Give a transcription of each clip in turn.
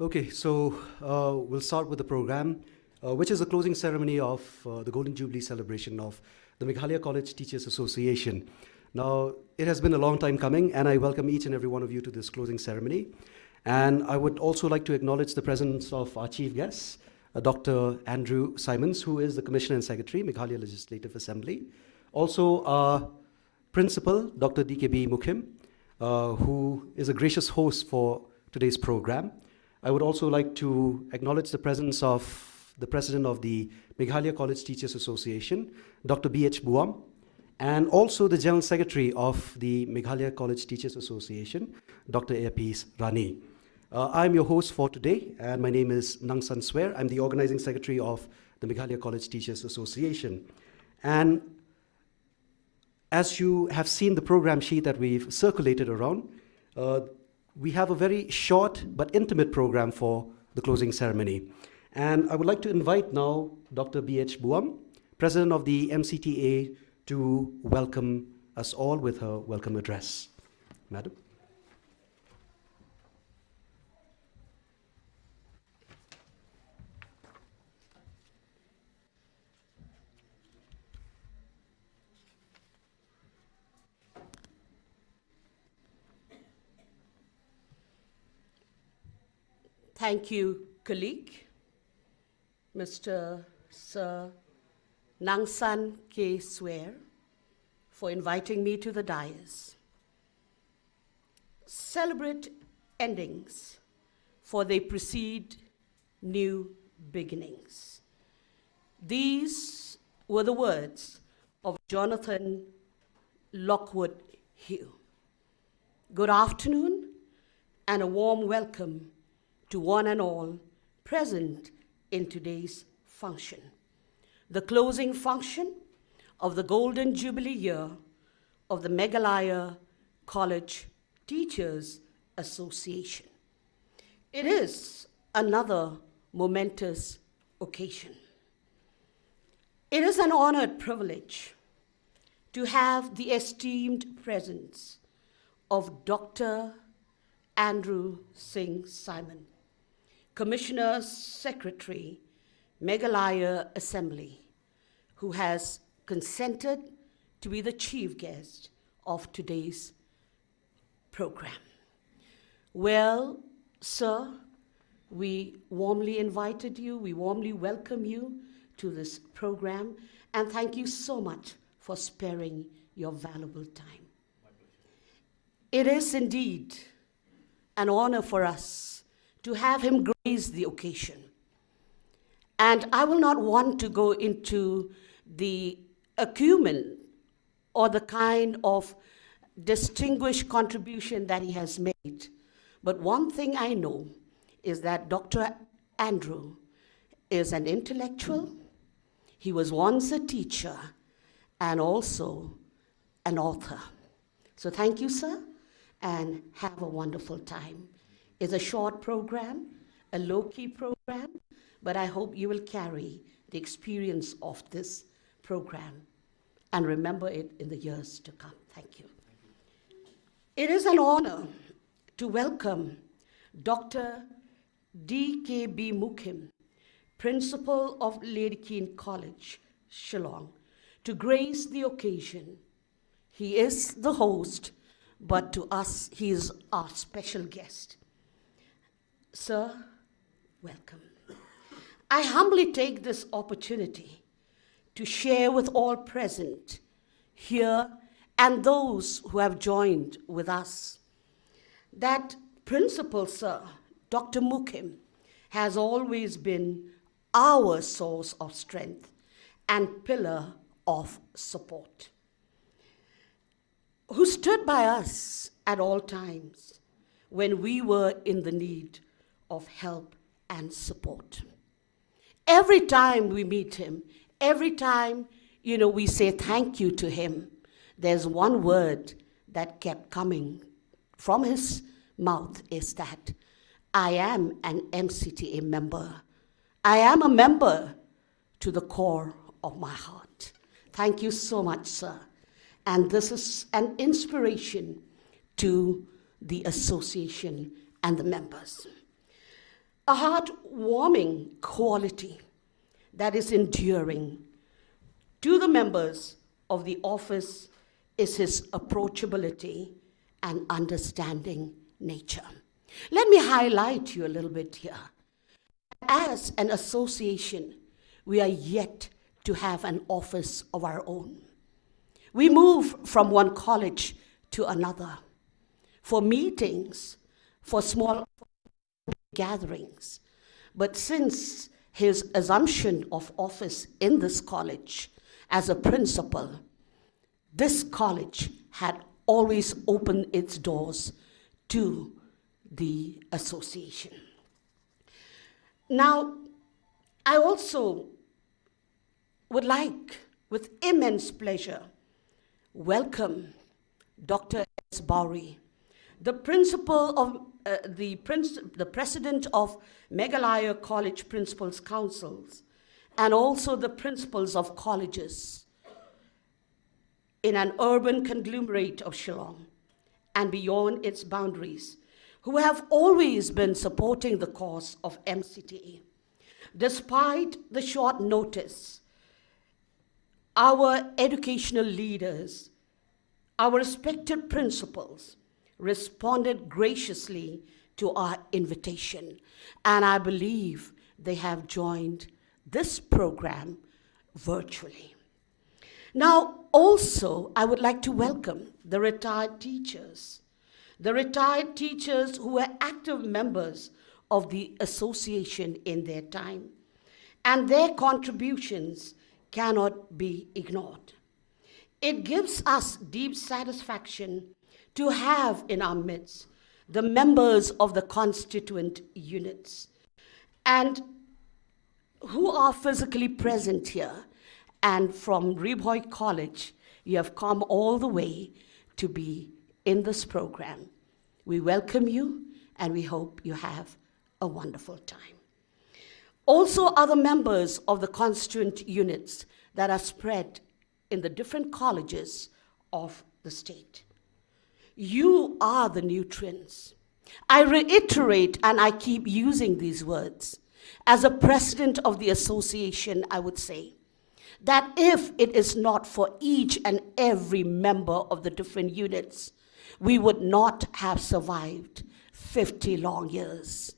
Okay, so we'll start with the program, which is the closing ceremony of the Golden Jubilee celebration of the Meghalaya College Teachers Association. Now, it has been a long time coming, and I welcome each and every one of you to this closing ceremony. And I would also like to acknowledge the presence of our chief guests, Dr. Andrew Simons, who is the Commissioner and Secretary, Meghalaya Legislative Assembly. Also, our Principal, Dr. DKB Mukhim, who is a gracious host for today's program. I would also like to acknowledge the presence of the President of the Meghalaya College Teachers Association, Dr. B.H. Buam, and also the General Secretary of the Meghalaya College Teachers Association, Dr. Eapis Rani. I'm your host for today, and my name is Nang San Swer. I'm the Organizing Secretary of the Meghalaya College Teachers Association. And as you have seen the program sheet that we've circulated around, we have a very short but intimate program for the closing ceremony. And I would like to invite now Dr. B.H. Buam, President of the MCTA, to welcome us all with her welcome address. Madam. Thank you, colleague, Mr. Sir Nangsan K. Swer, for inviting me to the dais. Celebrate endings, for they precede new beginnings. These were the words of Jonathan Lockwood Hill. Good afternoon and a warm welcome to one and all present in today's function, the closing function of the Golden Jubilee year of the Meghalaya College Teachers Association. It is another momentous occasion. It is an honored privilege to have the esteemed presence of Dr. Andrew Singh Simon, Commissioner Secretary, Meghalaya Assembly, who has consented to be the chief guest of today's program. Well, sir, we warmly invited you, we warmly welcome you to this program, and thank you so much for sparing your valuable time. It is indeed an honor for us to have him grace the occasion. And I will not want to go into the acumen or the kind of distinguished contribution that he has made. But one thing I know is that Dr. Andrew is an intellectual, he was once a teacher, and also an author. So thank you, sir, and have a wonderful time. It's a short program, a low-key program, but I hope you will carry the experience of this program and remember it in the years to come. Thank you. It is an honor to welcome Dr. DKB Mukhim, Principal of Lady Keane College, Shillong, to grace the occasion. He is the host, but to us, he is our special guest. Sir, welcome. I humbly take this opportunity to share with all present here and those who have joined with us that Principal Sir Dr. Mukhim has always been our source of strength and pillar of support, who stood by us at all times when we were in the need of help and support. Every time we meet him, every time, we say thank you to him, there's one word that kept coming from his mouth is that I am an MCTA member. I am a member to the core of my heart. Thank you so much, sir. And this is an inspiration to the association and the members. a heartwarming quality that is enduring to the members of the office is his approachability and understanding nature. Let me highlight you a little bit here. As an association, we are yet to have an office of our own. We move from one college to another for meetings, for small gatherings. But since his assumption of office in this college as a principal, this college had always opened its doors to the association. Now, I also would like, with immense pleasure, welcome Dr. S. Bowery, the principal of the president of Meghalaya College Principals Councils, and also the principals of colleges in an urban conglomerate of Shillong and beyond its boundaries, who have always been supporting the cause of MCTA. Despite the short notice, our educational leaders, our respected principals, responded graciously to our invitation, and I believe they have joined this program virtually. Now, also, I would like to welcome the retired teachers who were active members of the association in their time, and their contributions cannot be ignored. It gives us deep satisfaction to have in our midst the members of the constituent units and who are physically present here. And from Reboy College, you have come all the way to be in this program. We welcome you, and we hope you have a wonderful time. Also, other members of the constituent units that are spread in the different colleges of the state. You are the nutrients. I reiterate, and I keep using these words. As a president of the association, I would say that if it is not for each and every member of the different units, we would not have survived 50 long years.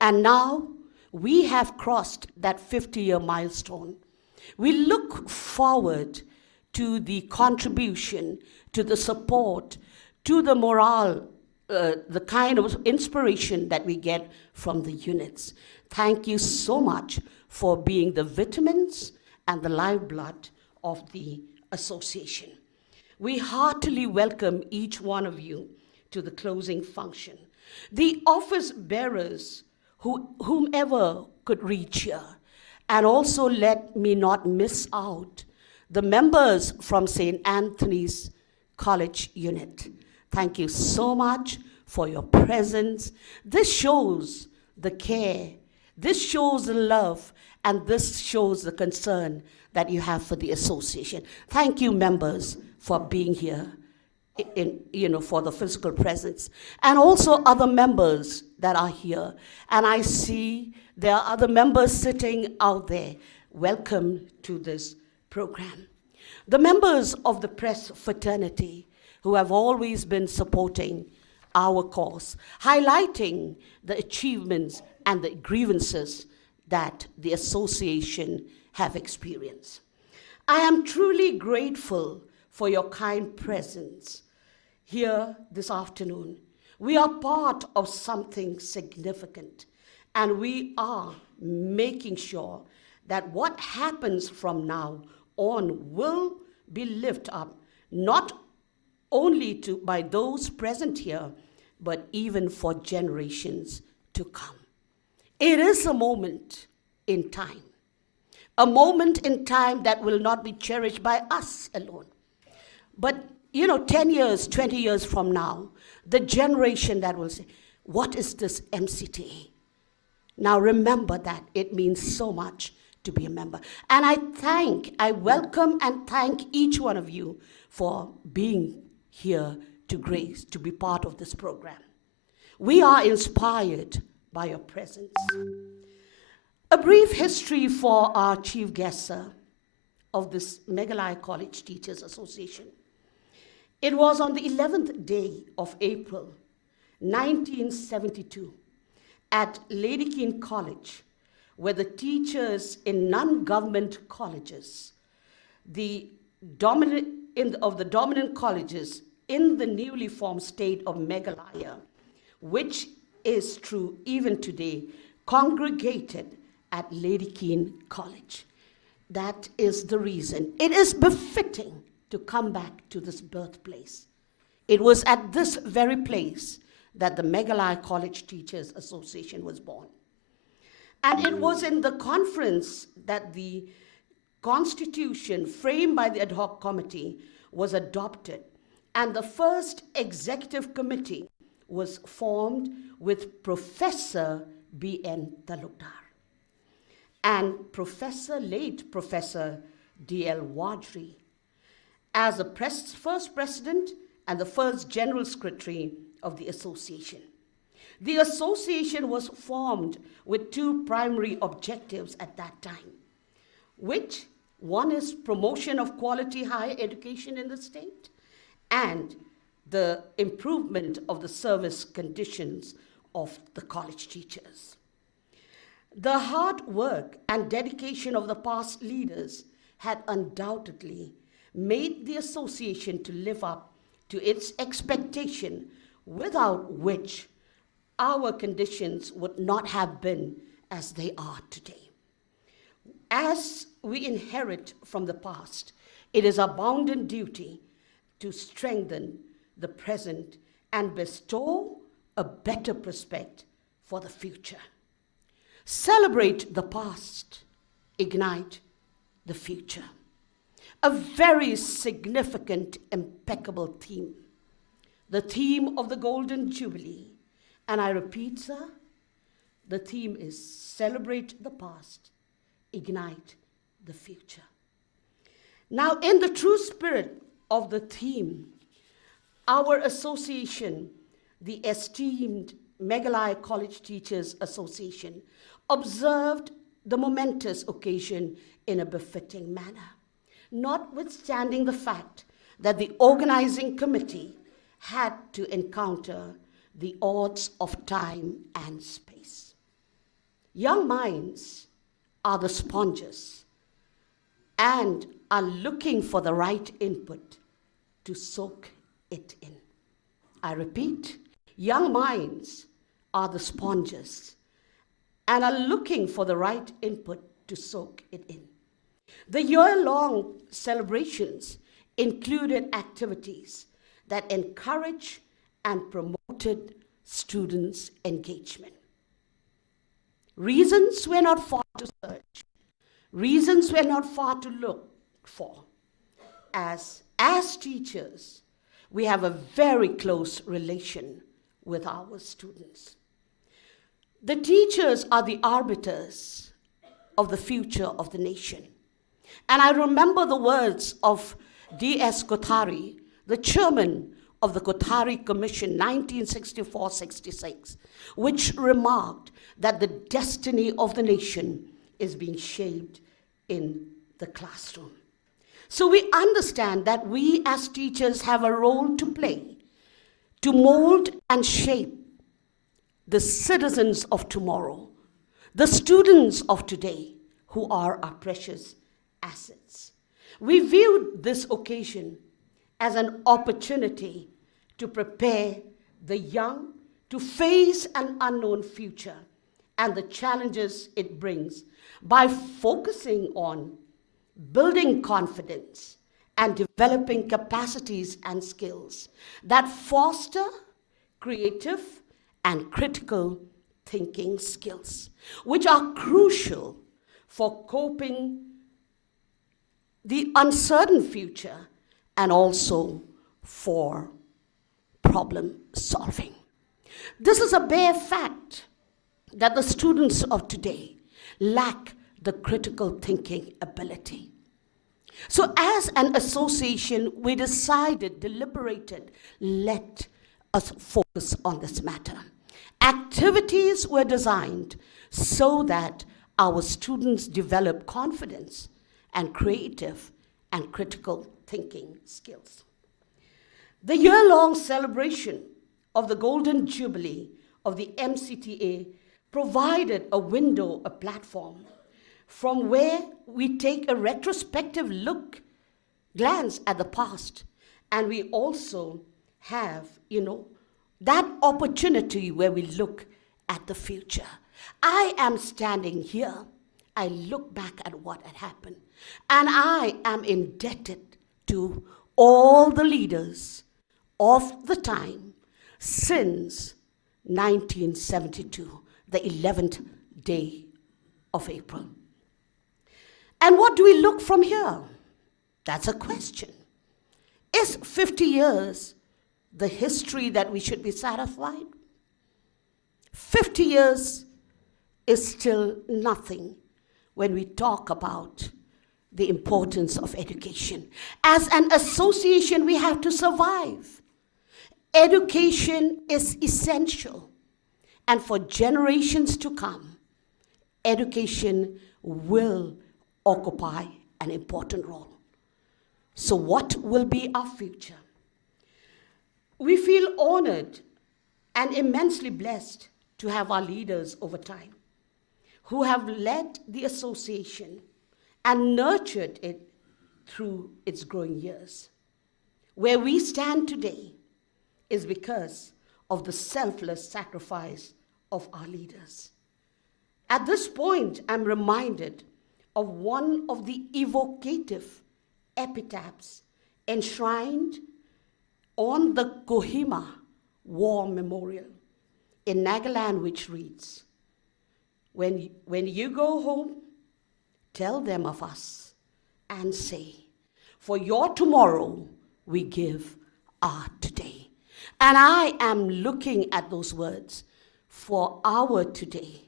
And now we have crossed that 50-year milestone. We look forward to the contribution, to the support, to the morale, the kind of inspiration that we get from the units. Thank you so much for being the vitamins and the lifeblood of the association. We heartily welcome each one of you to the closing function. The office bearers, whomever could reach here, and also let me not miss out the members from St. Anthony's College unit. Thank you so much for your presence. This shows the care, this shows the love, and this shows the concern that you have for the association. Thank you, members, for being here, for the physical presence. And also other members that are here. And I see there are other members sitting out there. Welcome to this program. The members of the press fraternity who have always been supporting our cause, highlighting the achievements and the grievances that the association have experienced. I am truly grateful for your kind presence here this afternoon. We are part of something significant, and we are making sure that what happens from now on will be lifted up, not only by those present here, but even for generations to come. It is a moment in time that will not be cherished by us alone. But 10 years, 20 years from now, the generation that will say, what is this MCTA? Now remember that it means so much to be a member. And I welcome and thank each one of you for being here to grace, to be part of this program. We are inspired by your presence. A brief history for our chief guest, sir, of this Meghalaya College Teachers Association. It was on the 11th day of April, 1972, at Lady Keane College, where the teachers in non-government colleges, the dominant colleges in the newly formed state of Meghalaya, which is true even today, congregated at Lady Keane College. That is the reason. It is befitting to come back to this birthplace. It was at this very place that the Meghalaya College Teachers Association was born. And it was in the conference that the constitution framed by the ad hoc committee was adopted, and the first executive committee was formed with Professor B.N. Talukdar and late Professor D.L. Wadri as the first president and the first general secretary of the association. The association was formed with two primary objectives at that time, which one is promotion of quality higher education in the state and the improvement of the service conditions of the college teachers. The hard work and dedication of the past leaders had undoubtedly made the association to live up to its expectation, without which our conditions would not have been as they are today. As we inherit from the past, it is our bounden duty to strengthen the present and bestow a better prospect for the future. Celebrate the past, ignite the future. A very significant, impeccable theme. The theme of the Golden Jubilee. And I repeat, sir, the theme is celebrate the past, ignite the future. Now, in the true spirit of the theme, our association, the esteemed Meghalaya College Teachers Association, observed the momentous occasion in a befitting manner, notwithstanding the fact that the organizing committee had to encounter the odds of time and space. Young minds are the sponges and are looking for the right input to soak it in. I repeat, young minds are the sponges and are looking for the right input to soak it in. The year-long celebrations included activities that encourage and promoted students' engagement. Reasons were not far to search. Reasons were not far to look for. As teachers, we have a very close relation with our students. The teachers are the arbiters of the future of the nation. And I remember the words of D.S. Kothari, the chairman of the Kothari Commission, 1964-66, which remarked that the destiny of the nation is being shaped in the classroom. So we understand that we as teachers have a role to play to mold and shape the citizens of tomorrow, the students of today, who are our precious assets. We viewed this occasion as an opportunity to prepare the young to face an unknown future and the challenges it brings by focusing on building confidence and developing capacities and skills that foster creative and critical thinking skills, which are crucial for coping the uncertain future and also for problem solving. This is a bare fact that the students of today lack the critical thinking ability. So as an association, we deliberated, let us focus on this matter. Activities were designed so that our students develop confidence and creative and critical thinking skills. The year-long celebration of the Golden Jubilee of the MCTA provided a window, a platform, from where we take a retrospective glance at the past, and we also have, that opportunity where we look at the future. I am standing here, I look back at what had happened, and I am indebted to all the leaders of the time since 1972, the 11th day of April. And what do we look from here? That's a question. Is 50 years the history that we should be satisfied? 50 years is still nothing when we talk about the importance of education. As an association, we have to survive. Education is essential. And for generations to come, education will occupy an important role. So what will be our future? We feel honored and immensely blessed to have our leaders over time who have led the association and nurtured it through its growing years. Where we stand today is because of the selfless sacrifice of our leaders. At this point, I'm reminded of one of the evocative epitaphs enshrined on the Kohima War Memorial in Nagaland, which reads, when you go home, tell them of us and say, for your tomorrow we give our today. And I am looking at those words, for our today.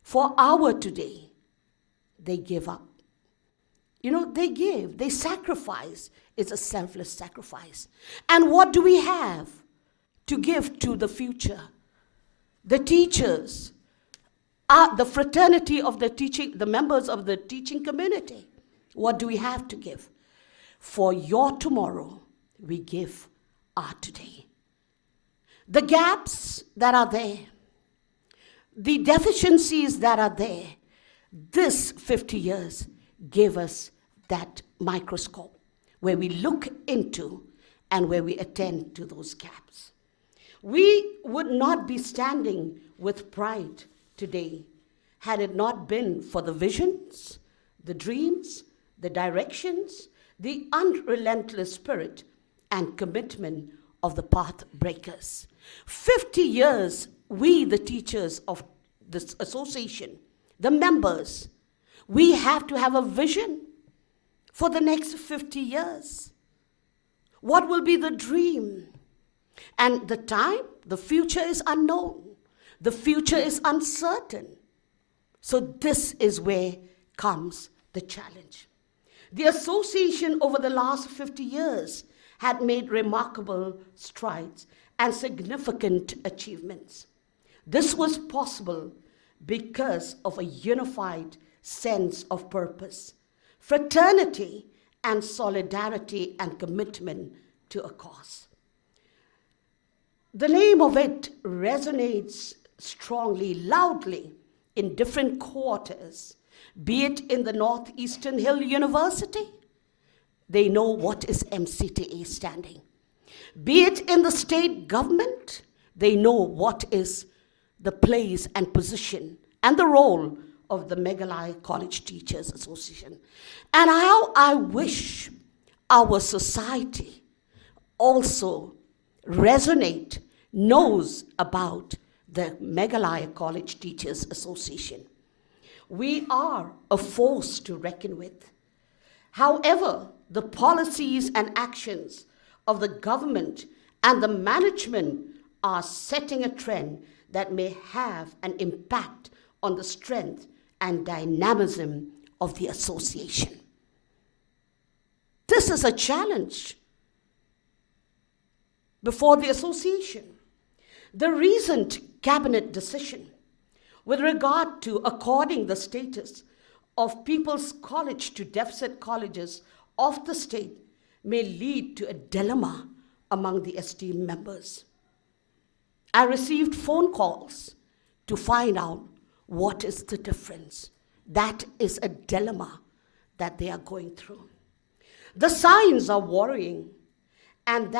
For our today, they give up. They give, they sacrifice. It's a selfless sacrifice. And what do we have to give to the future? The teachers, the fraternity of the teaching, the members of the teaching community. What do we have to give? For your tomorrow, we give our today. The gaps that are there, the deficiencies that are there, this 50 years gave us that microscope where we look into and where we attend to those gaps. We would not be standing with pride today had it not been for the visions, the dreams, the directions, the unrelenting spirit and commitment of the path breakers. 50 years, we, the teachers of this association, the members, we have to have a vision for the next 50 years. What will be the dream? And the time, the future is unknown. The future is uncertain. So this is where comes the challenge. The association over the last 50 years had made remarkable strides and significant achievements. This was possible because of a unified sense of purpose, fraternity, and solidarity and commitment to a cause. The name of it resonates strongly, loudly in different quarters, be it in the Northeastern Hill University, they know what is MCTA standing. Be it in the state government, they know what is the place and position and the role of the Meghalaya College Teachers Association. And how I wish our society also knows about the Meghalaya College Teachers Association. We are a force to reckon with. However, the policies and actions of the government and the management are setting a trend that may have an impact on the strength and dynamism of the association. This is a challenge before the association. The recent cabinet decision with regard to according the status of People's College to deficit colleges of the state may lead to a dilemma among the esteemed members. I received phone calls to find out what is the difference. That is a dilemma that they are going through. The signs are worrying, and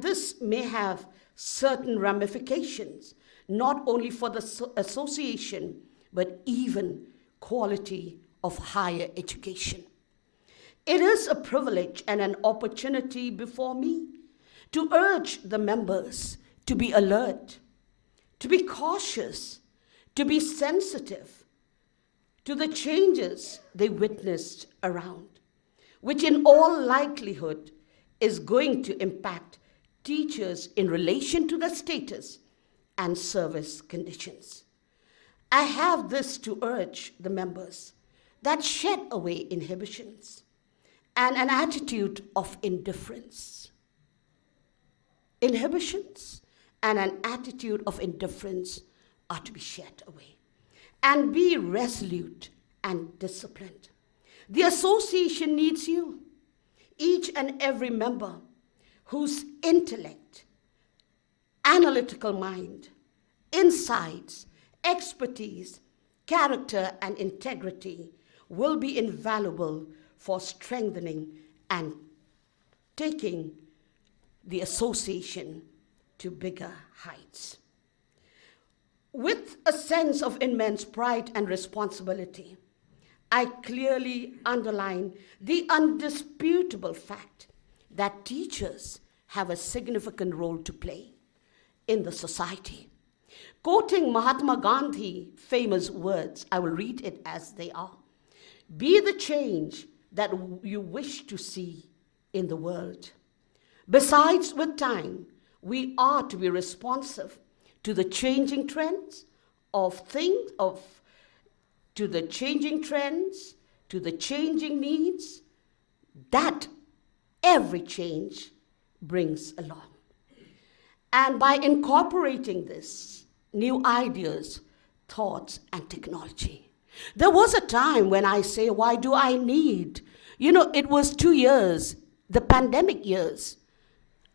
this may have certain ramifications, not only for the association, but even quality of higher education. It is a privilege and an opportunity before me to urge the members to be alert, to be cautious, to be sensitive to the changes they witnessed around, which in all likelihood is going to impact teachers in relation to their status and service conditions. I have this to urge the members that shed away inhibitions and an attitude of indifference. Inhibitions and an attitude of indifference are to be shed away, and be resolute and disciplined. The association needs you, each and every member whose intellect, analytical mind, insights, expertise, character, and integrity will be invaluable for strengthening and taking the association to bigger heights. With a sense of immense pride and responsibility, I clearly underline the undisputable fact that teachers have a significant role to play in the society. Quoting Mahatma Gandhi's famous words, I will read it as they are. Be the change that you wish to see in the world. Besides, with time, we are to be responsive to the changing trends to the changing needs that every change brings along. And by incorporating this, new ideas, thoughts, and technology. There was a time when I say, why do I need? It was 2 years, the pandemic years.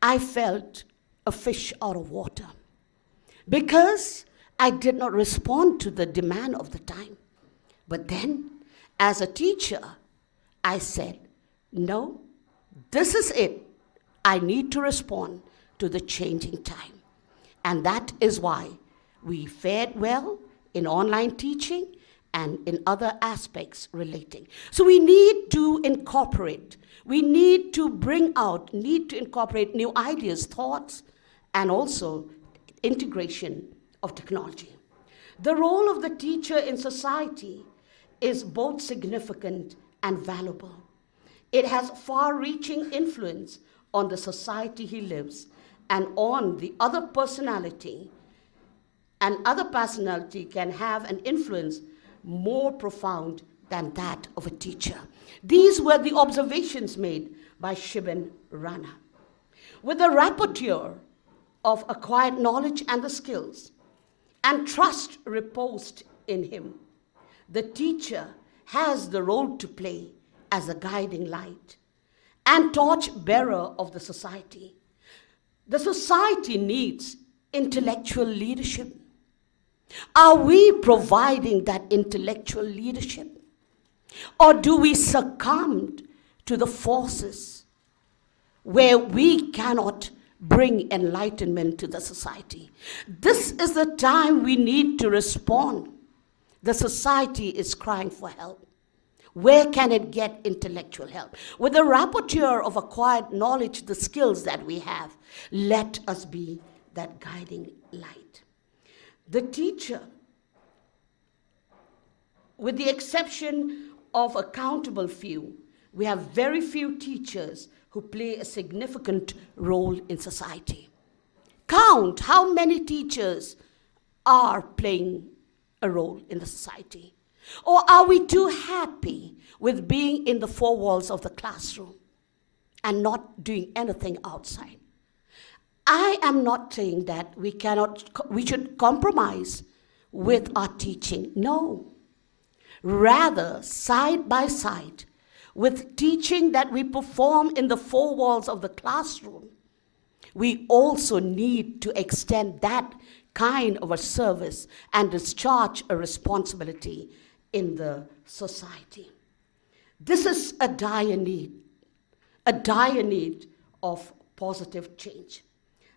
I felt a fish out of water because I did not respond to the demand of the time. But then, as a teacher, I said, no, this is it. I need to respond to the changing time. And that is why we fared well in online teaching and in other aspects relating. So we need to incorporate, need to incorporate new ideas, thoughts, and also integration of technology. The role of the teacher in society is both significant and valuable. It has far-reaching influence on the society he lives and on the other personality, and other personality can have an influence more profound than that of a teacher. These were the observations made by Shillong Rana. With the rapporteur of acquired knowledge and the skills, and trust reposed in him, the teacher has the role to play as a guiding light and torch bearer of the society. The society needs intellectual leadership. Are we providing that intellectual leadership? Or do we succumb to the forces where we cannot bring enlightenment to the society? This is the time we need to respond. The society is crying for help. Where can it get intellectual help? With the rapporteur of acquired knowledge, the skills that we have, let us be that guiding light. The teacher, with the exception of a countable few, we have very few teachers who play a significant role in society. Count how many teachers are playing a role in the society. Or are we too happy with being in the four walls of the classroom and not doing anything outside? I am not saying that we should compromise with our teaching. No. Rather, side by side, with teaching that we perform in the four walls of the classroom, we also need to extend that kind of a service and discharge a responsibility in the society. This is a dire need of positive change.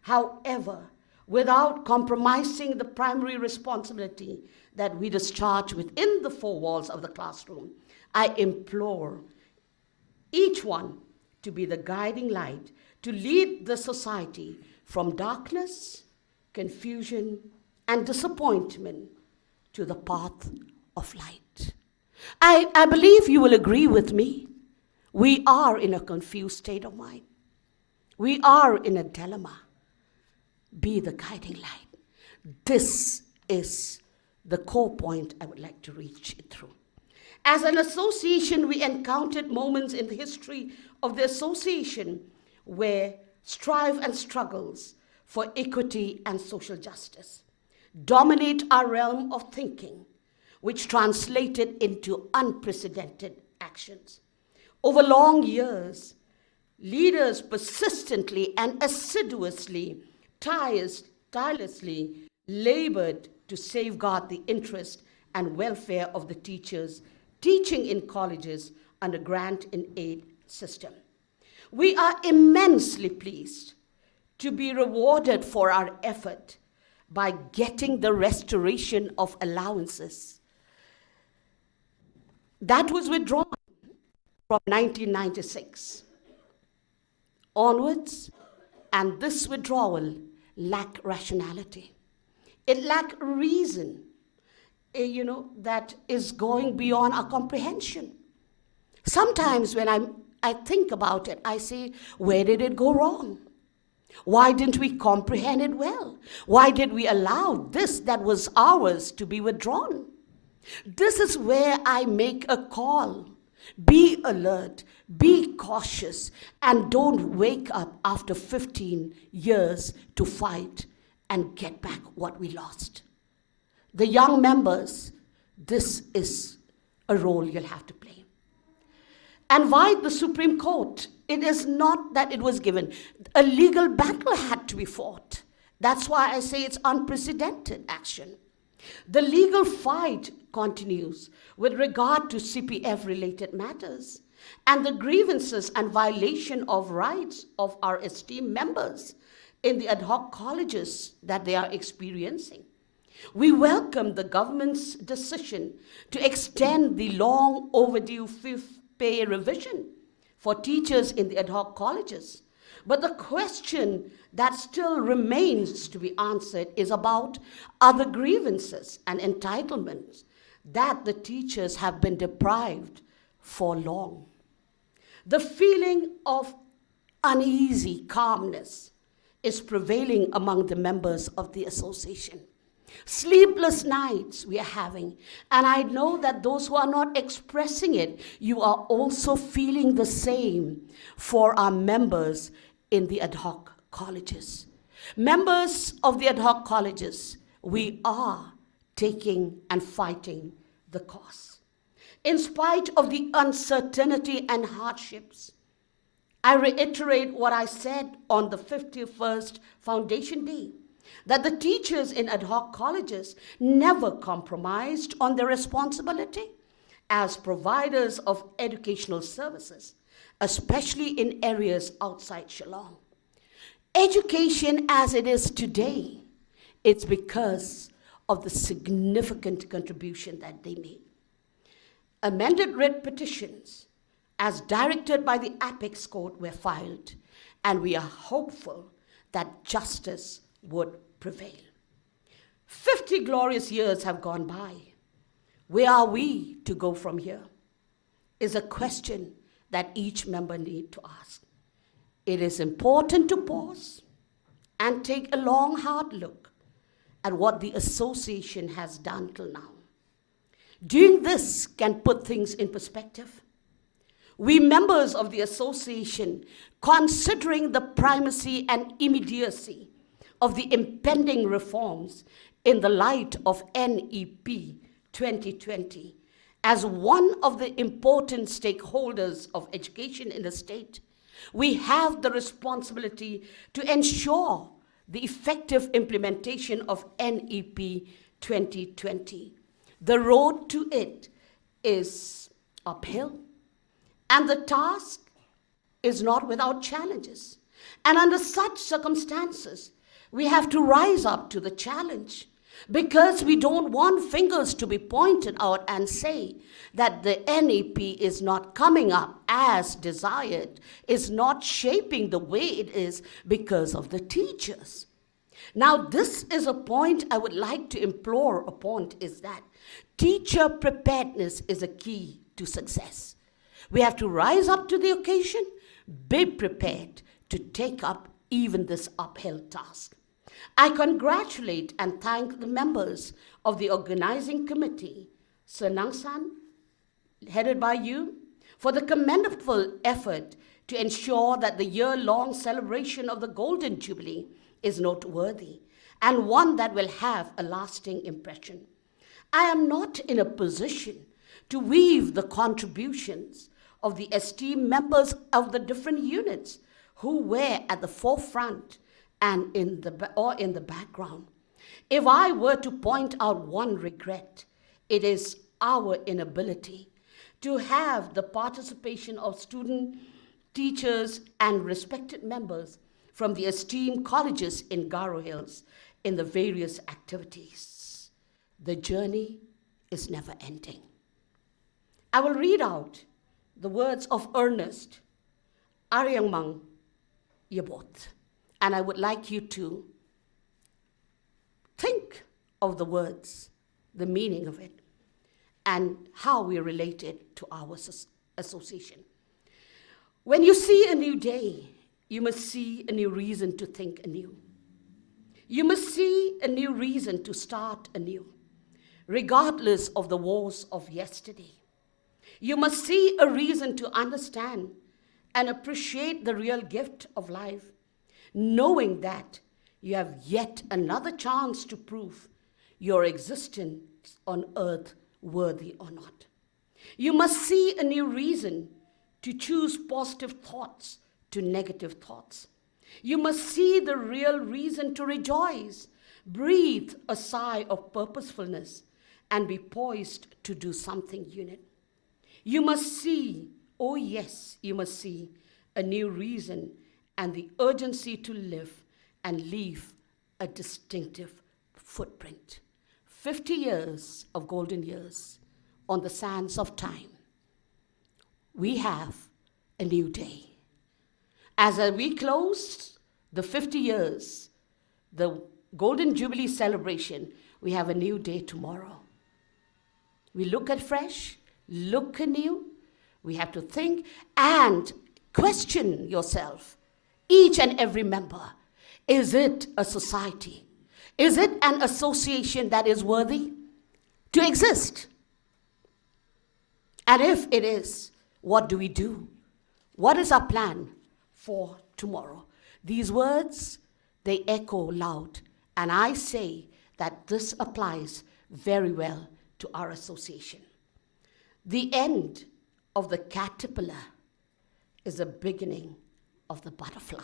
However, without compromising the primary responsibility that we discharge within the four walls of the classroom, I implore each one to be the guiding light, to lead the society from darkness, confusion, and disappointment to the path of light. I believe you will agree with me. We are in a confused state of mind. We are in a dilemma. Be the guiding light. This is the core point I would like to reach it through. As an association, we encountered moments in the history of the association where strife and struggles for equity and social justice dominate our realm of thinking, which translated into unprecedented actions. Over long years, leaders persistently and assiduously, tirelessly labored to safeguard the interest and welfare of the teachers teaching in colleges under grant and aid system. We are immensely pleased to be rewarded for our effort by getting the restoration of allowances that was withdrawn from 1996 onwards, and this withdrawal lacked rationality. It lacked reason, that is going beyond our comprehension. Sometimes when I think about it, I say, where did it go wrong? Why didn't we comprehend it well? Why did we allow this that was ours to be withdrawn? This is where I make a call. Be alert, be cautious, and don't wake up after 15 years to fight and get back what we lost. The young members, this is a role you'll have to play. And why the Supreme Court? It is not that it was given. A legal battle had to be fought. That's why I say it's unprecedented action. The legal fight continues with regard to CPF-related matters and the grievances and violation of rights of our esteemed members in the ad hoc colleges that they are experiencing. We welcome the government's decision to extend the long overdue fifth pay revision for teachers in the ad hoc colleges. But the question that still remains to be answered is about other grievances and entitlements that the teachers have been deprived for long. The feeling of uneasy calmness is prevailing among the members of the association. Sleepless nights we are having, and I know that those who are not expressing it, you are also feeling the same for our members in the ad hoc colleges. Members of the ad hoc colleges, we are taking and fighting the cause. In spite of the uncertainty and hardships, I reiterate what I said on the 51st Foundation Day, that the teachers in ad hoc colleges never compromised on their responsibility as providers of educational services, especially in areas outside Shillong. Education as it is today, it's because of the significant contribution that they made. Amended writ petitions, as directed by the Apex Court, were filed, and we are hopeful that justice would prevail. 50 glorious years have gone by. Where are we to go from here? Is a question that each member needs to ask. It is important to pause and take a long, hard look at what the association has done till now. Doing this can put things in perspective. we members of the association, considering the primacy and immediacy of the impending reforms in the light of NEP 2020, as one of the important stakeholders of education in the state, we have the responsibility to ensure the effective implementation of NEP 2020. The road to it is uphill, and the task is not without challenges. And under such circumstances, we have to rise up to the challenge, because we don't want fingers to be pointed out and say that the NEP is not coming up as desired, is not shaping the way it is because of the teachers. Now, this is a point I would like to implore upon, is that teacher preparedness is a key to success. We have to rise up to the occasion, be prepared to take up even this uphill task. I congratulate and thank the members of the organizing committee, Sir Nangsan, headed by you, for the commendable effort to ensure that the year-long celebration of the Golden Jubilee is noteworthy and one that will have a lasting impression. I am not in a position to weave the contributions of the esteemed members of the different units who were at the forefront and in the background. If I were to point out one regret, it is our inability to have the participation of students, teachers, and respected members from the esteemed colleges in Garo Hills in the various activities. The journey is never ending. I will read out the words of Ernest Aryangmang Yabot, and I would like you to think of the words, the meaning of it, and how we relate it to our association. When you see a new day, you must see a new reason to think anew. You must see a new reason to start anew, regardless of the wars of yesterday. You must see a reason to understand and appreciate the real gift of life, knowing that you have yet another chance to prove your existence on earth worthy or not. You must see a new reason to choose positive thoughts to negative thoughts. You must see the real reason to rejoice, breathe a sigh of purposefulness, and be poised to do something unique. You must see, oh yes, you must see a new reason and the urgency to live and leave a distinctive footprint. 50 years of golden years on the sands of time. We have a new day. As we close the 50 years, the Golden Jubilee celebration, we have a new day tomorrow. We look at fresh, look anew. We have to think and question yourself, each and every member. Is it a society? Is it an association that is worthy to exist? And if it is, what do we do? What is our plan for tomorrow? These words, they echo loud, and I say that this applies very well to our association. The end of the caterpillar is the beginning of the butterfly.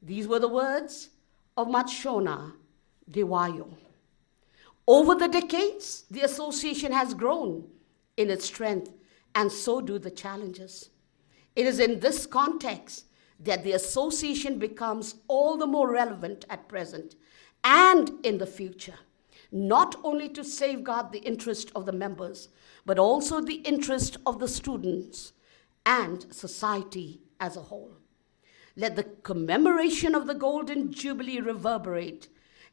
These were the words of Matshona Dewayo. Over the decades, the association has grown in its strength, and so do the challenges. It is in this context that the association becomes all the more relevant at present and in the future, not only to safeguard the interest of the members, but also the interest of the students and society as a whole. Let the commemoration of the Golden Jubilee reverberate,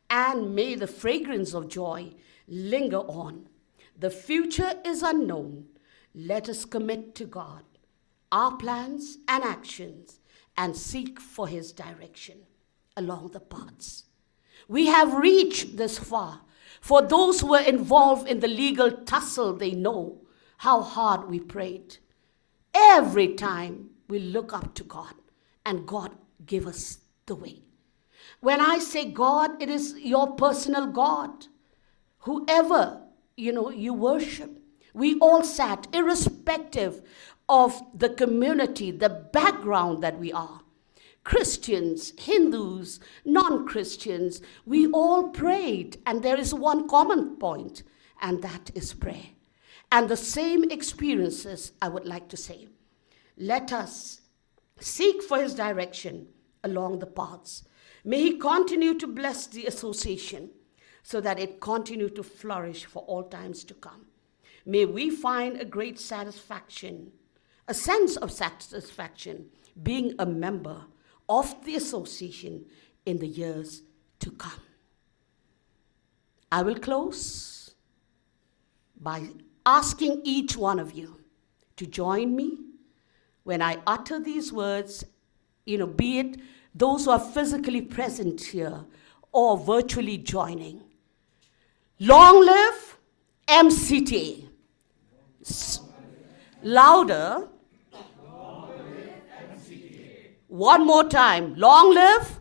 and may the fragrance of joy linger on. The future is unknown. Let us commit to God our plans and actions and seek for his direction along the paths. We have reached this far. For those who were involved in the legal tussle, they know how hard we prayed. Every time we look up to God, and God gave us the way. When I say God, it is your personal God. Whoever, you worship. We all sat, irrespective of the community, the background that we are. Christians, Hindus, non-Christians, we all prayed, and there is one common point, and that is prayer. And the same experiences, I would like to say. Let us seek for his direction along the paths. May he continue to bless the association so that it continue to flourish for all times to come. May we find a great satisfaction, a sense of satisfaction, being a member of the association in the years to come. I will close by asking each one of you to join me when I utter these words, be it those who are physically present here or virtually joining. Long live MCTA. Louder. One more time. Long live.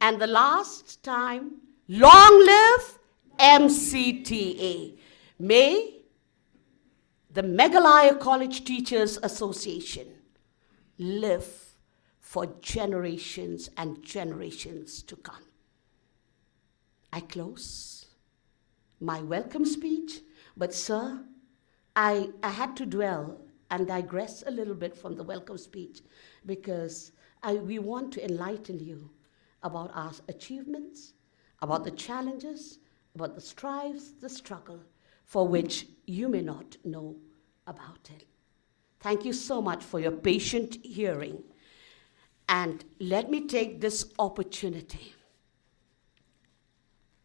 And the last time, long live MCTA. May the Meghalaya College Teachers Association live for generations and generations to come. I close my welcome speech, but sir, I had to dwell and digress a little bit from the welcome speech because we want to enlighten you about our achievements, about the challenges, about the strives, the struggle for which you may not know about it. Thank you so much for your patient hearing. And let me take this opportunity.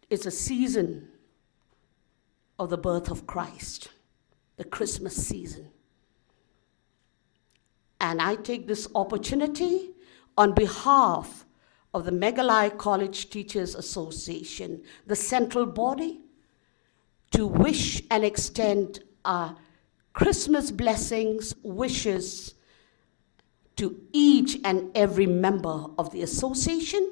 It's a season of the birth of Christ, the Christmas season. And I take this opportunity on behalf of the Meghalaya College Teachers Association, the central body, to wish and extend our Christmas blessings, wishes to each and every member of the association,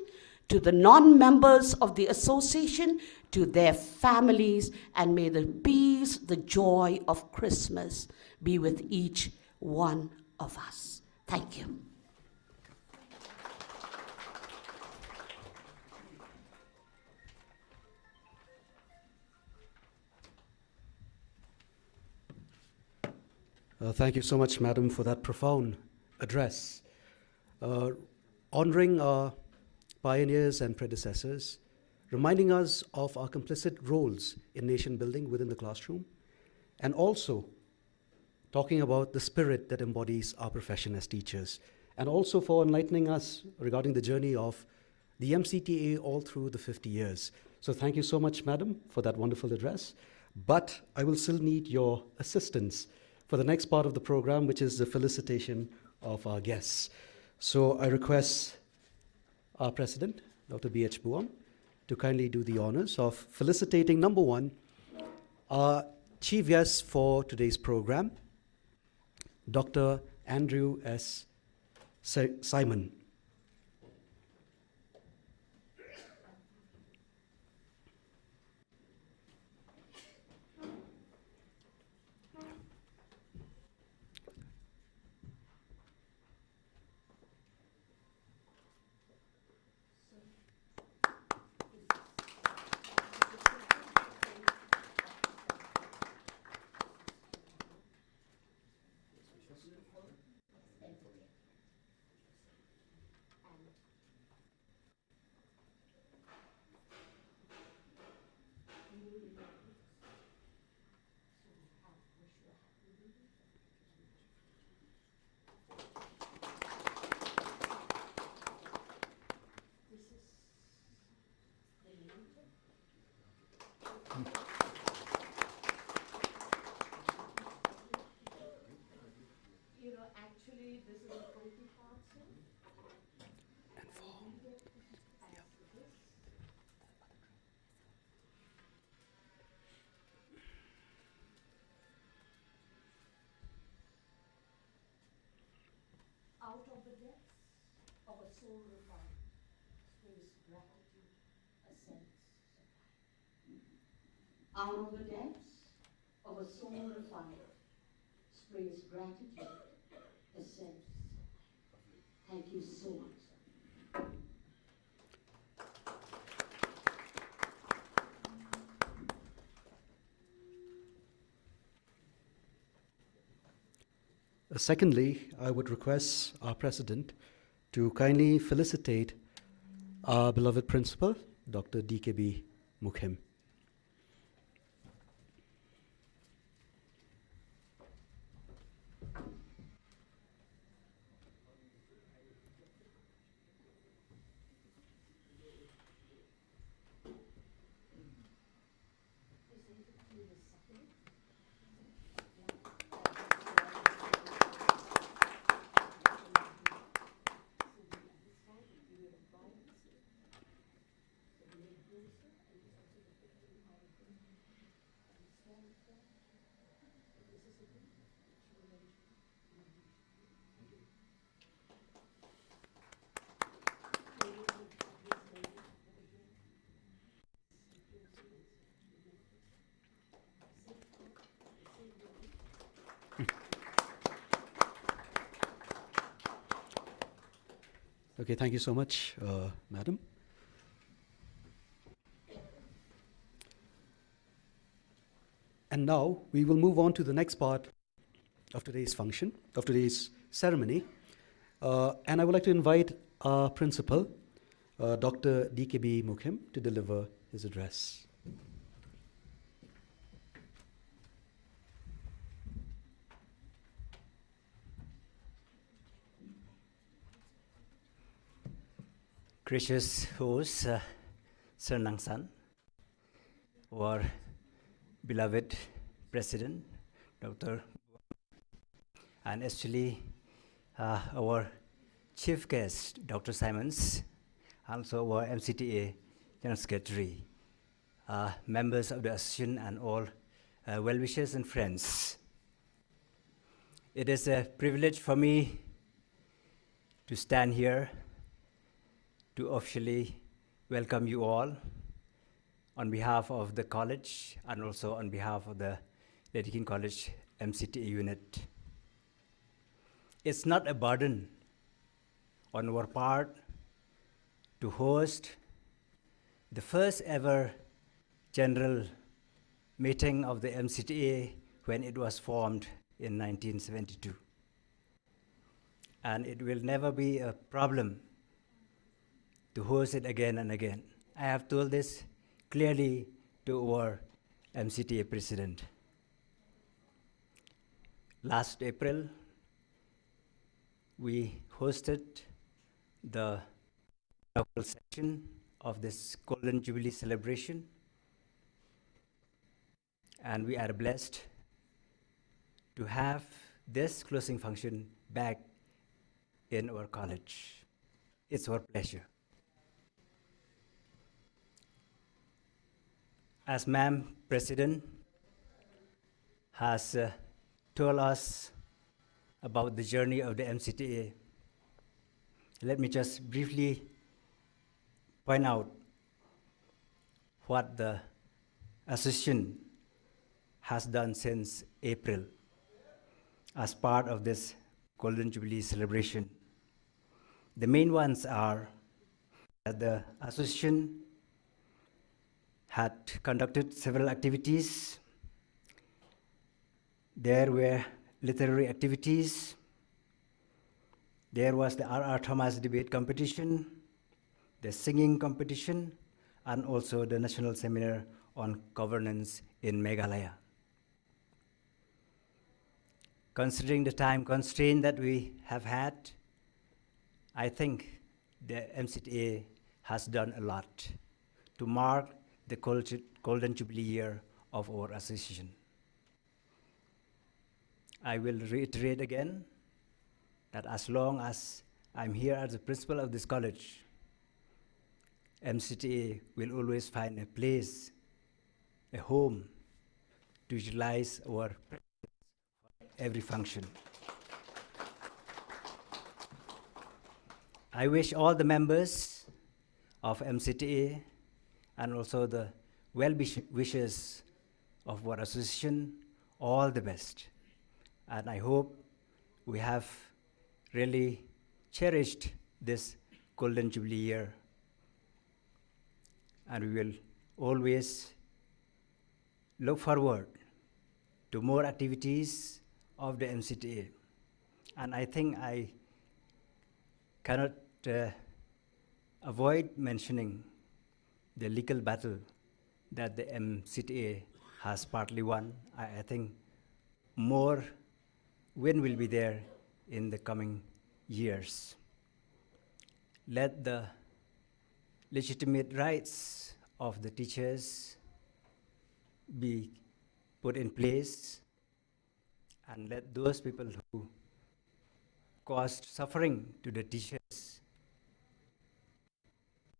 to the non-members of the association, to their families, and may the peace, the joy of Christmas be with each one of us. Thank you. Thank you so much, Madam, for that profound address. Honoring our pioneers and predecessors, reminding us of our complicit roles in nation building within the classroom, and also talking about the spirit that embodies our profession as teachers, and also for enlightening us regarding the journey of the MCTA all through the 50 years. So thank you so much, Madam, for that wonderful address. But I will still need your assistance for the next part of the program, which is the felicitation of our guests. So I request our president, Dr. B.H. Buam, to kindly do the honors of felicitating, number one, our chief guest for today's program, Dr. Andrew S. Simon. of a soul refined springs gratitude, a sense sublime. Out of the depths of a soul refined springs gratitude, a sense sublime. Thank you so much, sir. Secondly, I would request our president to kindly felicitate our beloved principal, Dr. DKB Mukhim. Okay, thank you so much, madam. And now we will move on to the next part of today's function, of today's ceremony. And I would like to invite our principal, Dr. DKB Mukhim, to deliver his address. Gracious host, Sir Nangsan, our beloved President, Dr. and actually our chief guest, Dr. Simons, also our MCTA General Secretary, members of the association and all well-wishers and friends. It is a privilege for me to stand here to officially welcome you all on behalf of the college and also on behalf of the Lady Keane College MCTA unit. It's not a burden on our part to host the first ever general meeting of the MCTA when it was formed in 1972. And it will never be a problem to host it again and again. I have told this clearly to our MCTA president. Last April, we hosted the local section of this Golden Jubilee celebration, and we are blessed to have this closing function back in our college. It's our pleasure. As Ma'am President has told us about the journey of the MCTA, let me just briefly point out what the association has done since April as part of this Golden Jubilee celebration. The main ones are that the association had conducted several activities. There were literary activities. There was the R.R. Thomas debate competition, the singing competition, and also the national seminar on governance in Meghalaya. Considering the time constraint that we have had, I think the MCTA has done a lot to mark the Golden Jubilee year of our association. I will reiterate again that as long as I'm here as the principal of this college, MCTA will always find a place, a home, to utilize our every function. I wish all the members of MCTA and also the well-wishers of our association all the best. And I hope we have really cherished this Golden Jubilee year. And we will always look forward to more activities of the MCTA. And I think I cannot avoid mentioning the legal battle that the MCTA has partly won. I think more win will be there in the coming years. Let the legitimate rights of the teachers be put in place, and let those people who caused suffering to the teachers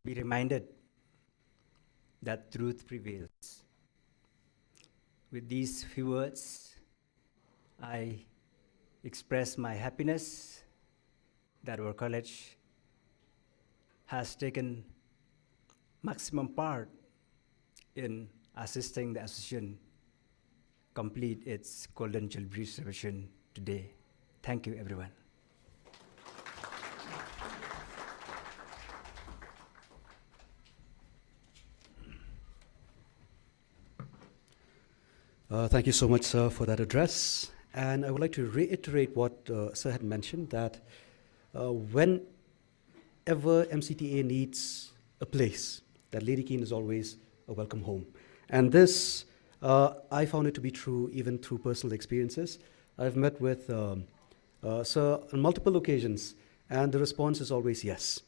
be reminded that truth prevails. With these few words, I express my happiness that our college has taken maximum part in assisting the association complete its Golden Jubilee celebration today. Thank you, everyone. Thank you so much, sir, for that address. And I would like to reiterate what sir had mentioned, that whenever MCTA needs a place, that Lady Keane is always a welcome home. And this, I found it to be true even through personal experiences. I've met with sir on multiple occasions, and the response is always yes.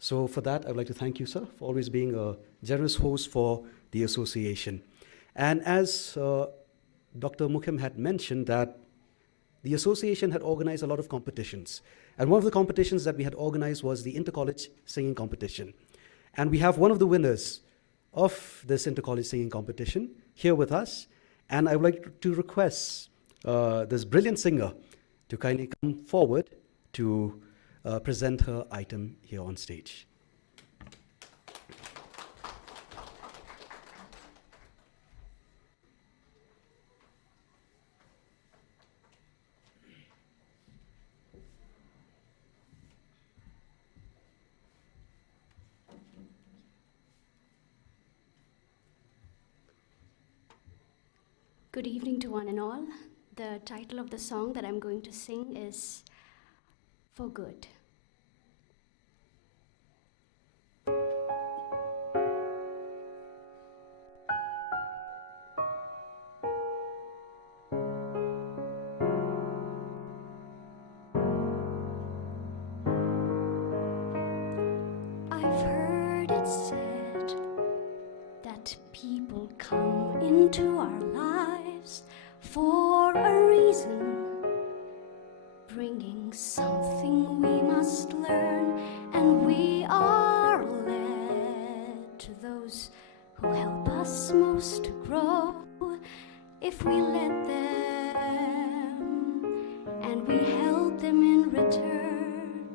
So for that, I would like to thank you, sir, for always being a generous host for the association. And as Dr. Mukhim had mentioned, that the association had organized a lot of competitions. And one of the competitions that we had organized was the inter-college singing competition. And we have one of the winners of this inter-college singing competition here with us. And I would like to request this brilliant singer to kindly come forward to present her item here on stage. Good evening to one and all. The title of the song that I'm going to sing is For Good. I've heard it said that people come into our lives for a reason, bringing something we must learn, and we are led to those who help us most to grow if we let them, and we help them in return.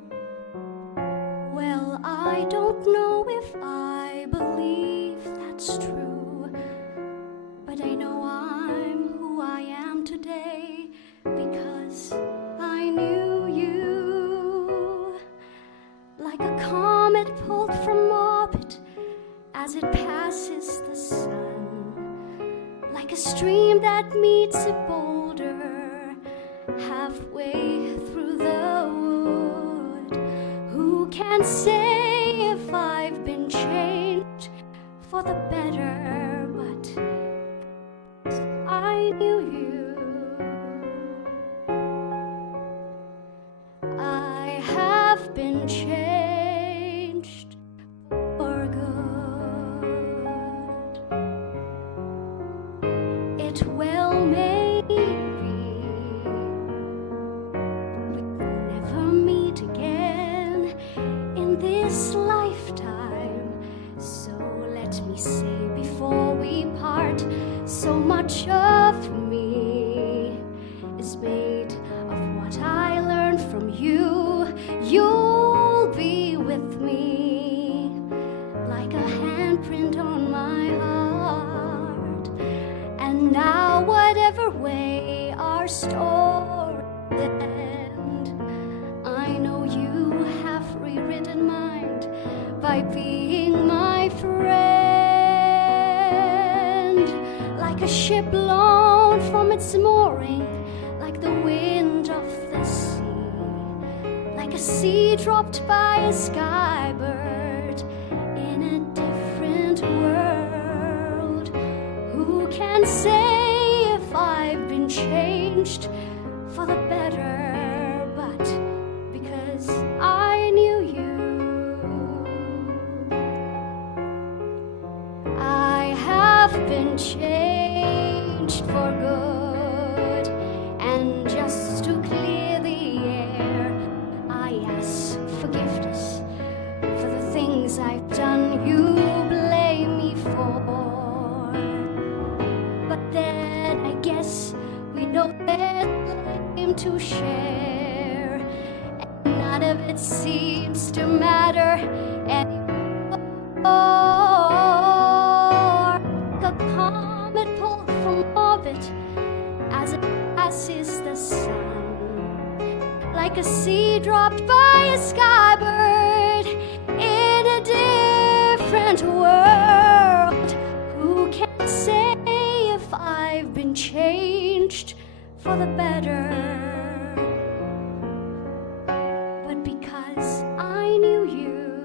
Well, I don't know if I believe that's true, but I know I'm who I am today because I knew you. Like a comet pulled from orbit as it passes the sun, like a stream that meets a boulder halfway through the wood. Who can say if I've been changed for the better, but I knew you. I have been changed for good. It well may be we will never meet again in this lifetime. So let me say before we part, so much of me is made of what I learned from you. You'll be now, whatever way our story end, I know you have rewritten mine by being my friend. Like a ship blown from its mooring, like the wind of the sea, like a seed dropped by a skybird in a different world. Who can say if I've been changed for the better? But because I knew you, I have been changed for good. And just to clear the air, I ask forgiveness for the things I've done you blame me for. But then I guess we know there's blame to share, and none of it seems to matter anymore. Like a comet pulled from orbit as it passes the sun, like a seed dropped by a skybird in a different world. Who can say if I've been changed for the better? But because I knew you,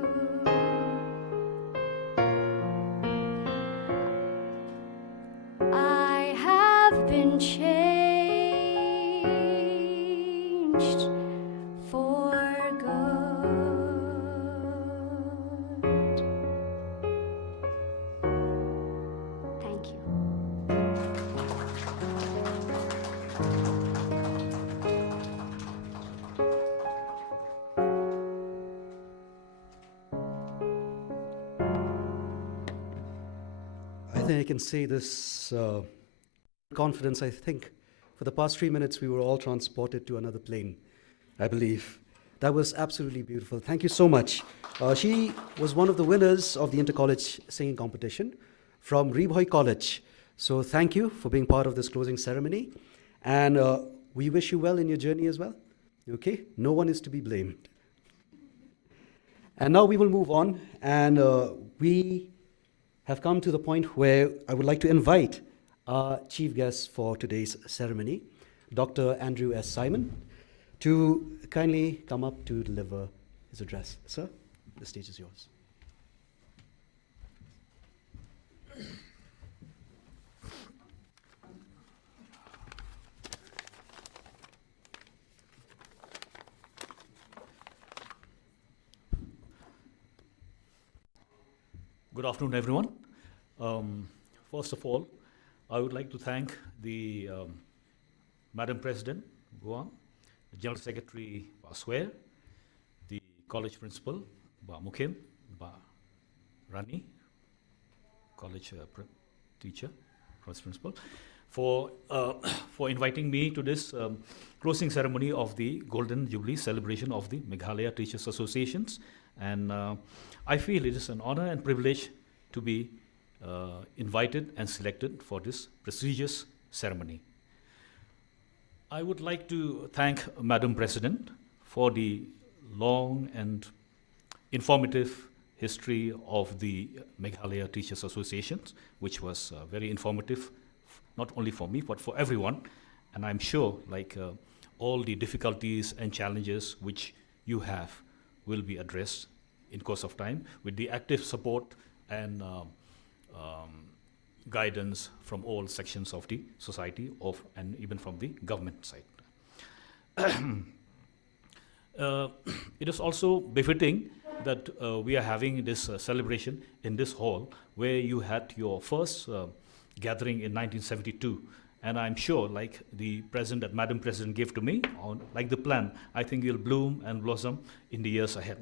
I have been changed for good. Thank you. I think I can say this confidence. I think for the past 3 minutes, we were all transported to another plane, I believe. That was absolutely beautiful. Thank you so much. She was one of the winners of the Inter-College Singing Competition from Reboy College. So thank you for being part of this closing ceremony. And we wish you well in your journey as well. Okay? No one is to be blamed. And now we will move on. And we have come to the point where I would like to invite our chief guest for today's ceremony, Dr. Andrew S. Simon, to kindly come up to deliver his address. Sir, the stage is yours. Good afternoon, everyone. First of all, I would like to thank the Madam President, Guam, the General Secretary, Swear, the college principal, Mukhim, Rani, college teacher, vice principal, for inviting me to this closing ceremony of the Golden Jubilee celebration of the Meghalaya Teachers Associations. And I feel it is an honor and privilege to be invited and selected for this prestigious ceremony. I would like to thank Madam President for the long and informative history of the Meghalaya Teachers Associations, which was very informative, not only for me, but for everyone. And I'm sure, like all the difficulties and challenges which you have will be addressed in course of time with the active support and guidance from all sections of the society and even from the government side. It is also befitting that we are having this celebration in this hall where you had your first gathering in 1972. And I'm sure, like the present that Madam President gave to me, like the plan, I think you'll bloom and blossom in the years ahead.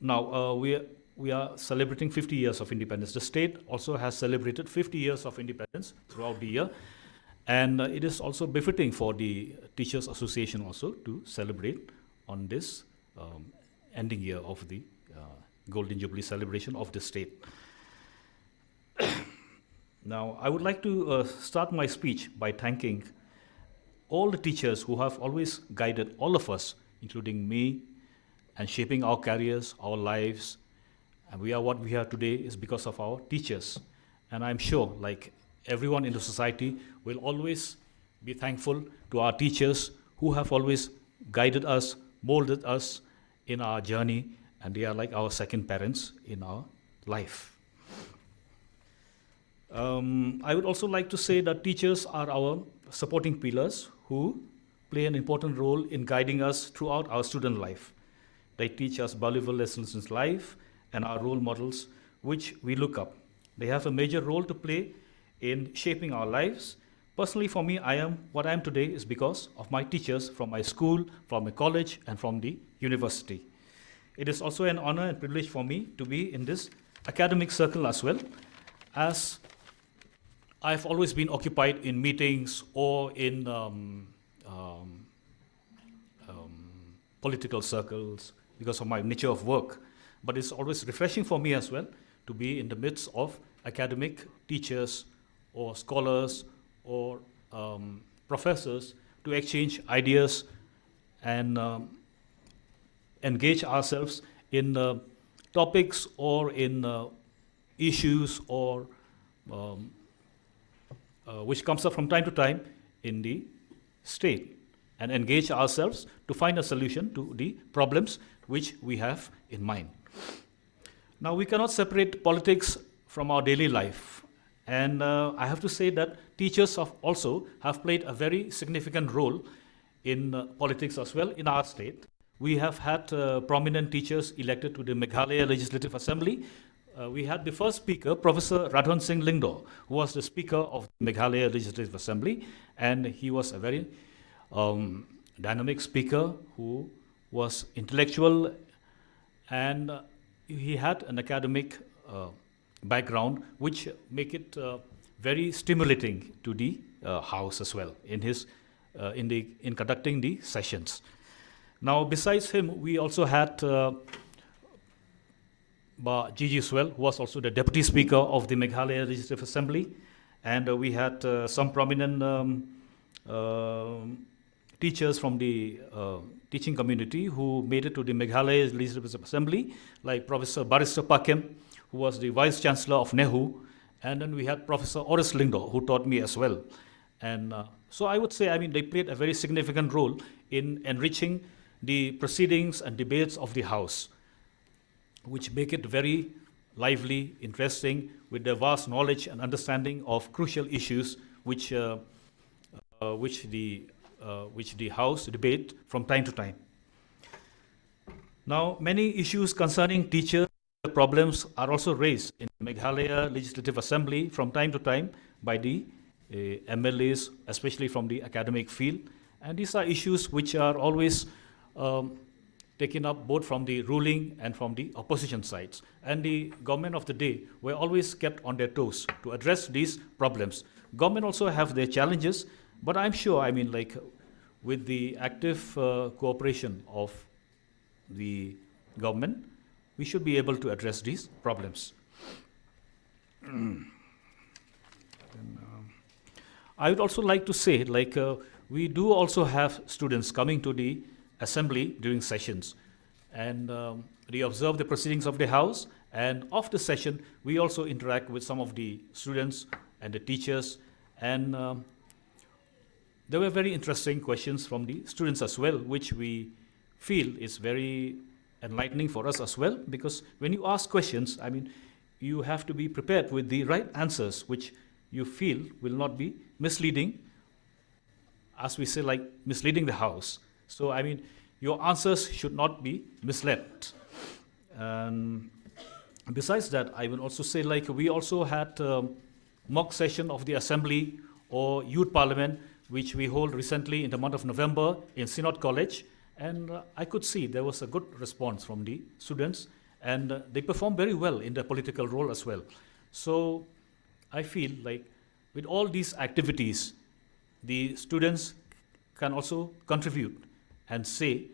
Now, we are celebrating 50 years of independence. The state also has celebrated 50 years of independence throughout the year. And it is also befitting for the Teachers Association also to celebrate on this ending year of the Golden Jubilee celebration of the state. Now, I would like to start my speech by thanking all the teachers who have always guided all of us, including me, and shaping our careers, our lives. And we are what we are today is because of our teachers. And I'm sure, like everyone in the society, will always be thankful to our teachers who have always guided us, molded us in our journey, and they are like our second parents in our life. I would also like to say that teachers are our supporting pillars who play an important role in guiding us throughout our student life. They teach us valuable lessons in life and are role models which we look up. They have a major role to play in shaping our lives. Personally, for me, I am what I am today is because of my teachers from my school, from my college, and from the university. It is also an honor and privilege for me to be in this academic circle as well, as I've always been occupied in meetings or in political circles because of my nature of work. But it's always refreshing for me as well to be in the midst of academic teachers or scholars or professors to exchange ideas and engage ourselves in topics or in issues or which comes up from time to time in the state, and engage ourselves to find a solution to the problems which we have in mind. Now, we cannot separate politics from our daily life, and I have to say that teachers also have played a very significant role in politics as well in our state. We have had prominent teachers elected to the Meghalaya Legislative Assembly. We had the first speaker, Professor Radhan Singh Lingdo, who was the speaker of the Meghalaya Legislative Assembly, and he was a very dynamic speaker who was intellectual, and he had an academic background which make it very stimulating to the House as well in conducting the sessions. Now, besides him, we also had Gigi Swell, who was also the Deputy Speaker of the Meghalaya Legislative Assembly, and we had some prominent teachers from the teaching community who made it to the Meghalaya Legislative Assembly, like Professor Barrister Mukhim, who was the Vice Chancellor of NEHU, and then we had Professor Oris Lingdo, who taught me as well. And so I would say, I mean, they played a very significant role in enriching the proceedings and debates of the House, which make it very lively, interesting, with their vast knowledge and understanding of crucial issues which the House debate from time to time. Now, many issues concerning teacher problems are also raised in the Meghalaya Legislative Assembly from time to time by the MLAs, especially from the academic field. And these are issues which are always taken up both from the ruling and from the opposition sides. And the government of the day were always kept on their toes to address these problems. Government also have their challenges, but I'm sure, I mean, like, with the active cooperation of the government, we should be able to address these problems. I would also like to say, like, we do also have students coming to the assembly during sessions, and they observe the proceedings of the House, and after session, we also interact with some of the students and the teachers, and there were very interesting questions from the students as well, which we feel is very enlightening for us as well, because when you ask questions, I mean, you have to be prepared with the right answers, which you feel will not be misleading, as we say, like misleading the House. So, I mean, your answers should not be misled. And besides that, I will also say, like, we also had mock session of the Assembly or Youth Parliament, which we hold recently in the month of November in Synod College. And I could see there was a good response from the students, and they performed very well in their political role as well. So I feel like with all these activities, the students can also contribute and say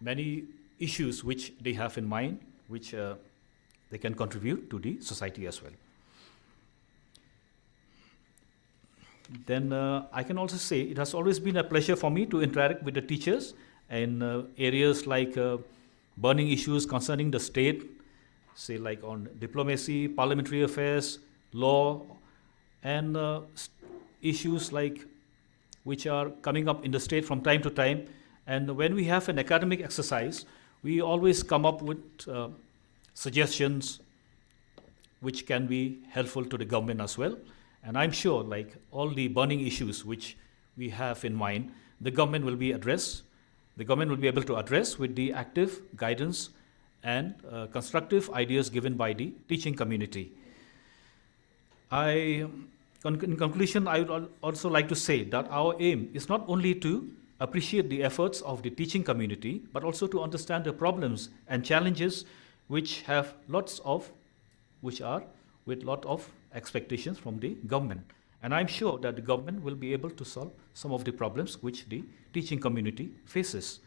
many issues which they have in mind which they can contribute to the society as well. Then I can also say it has always been a pleasure for me to interact with the teachers in areas like burning issues concerning the state, say like on diplomacy, parliamentary affairs, law, and issues like which are coming up in the state from time to time. And when we have an academic exercise, we always come up with suggestions which can be helpful to the government as well. And I'm sure like all the burning issues which we have in mind, the government will be able to address with the active guidance and constructive ideas given by the teaching community. In conclusion, I would also like to say that our aim is not only to appreciate the efforts of the teaching community, but also to understand the problems and challenges which are with lot of expectations from the government. And I'm sure that the government will be able to solve some of the problems which the teaching community faces.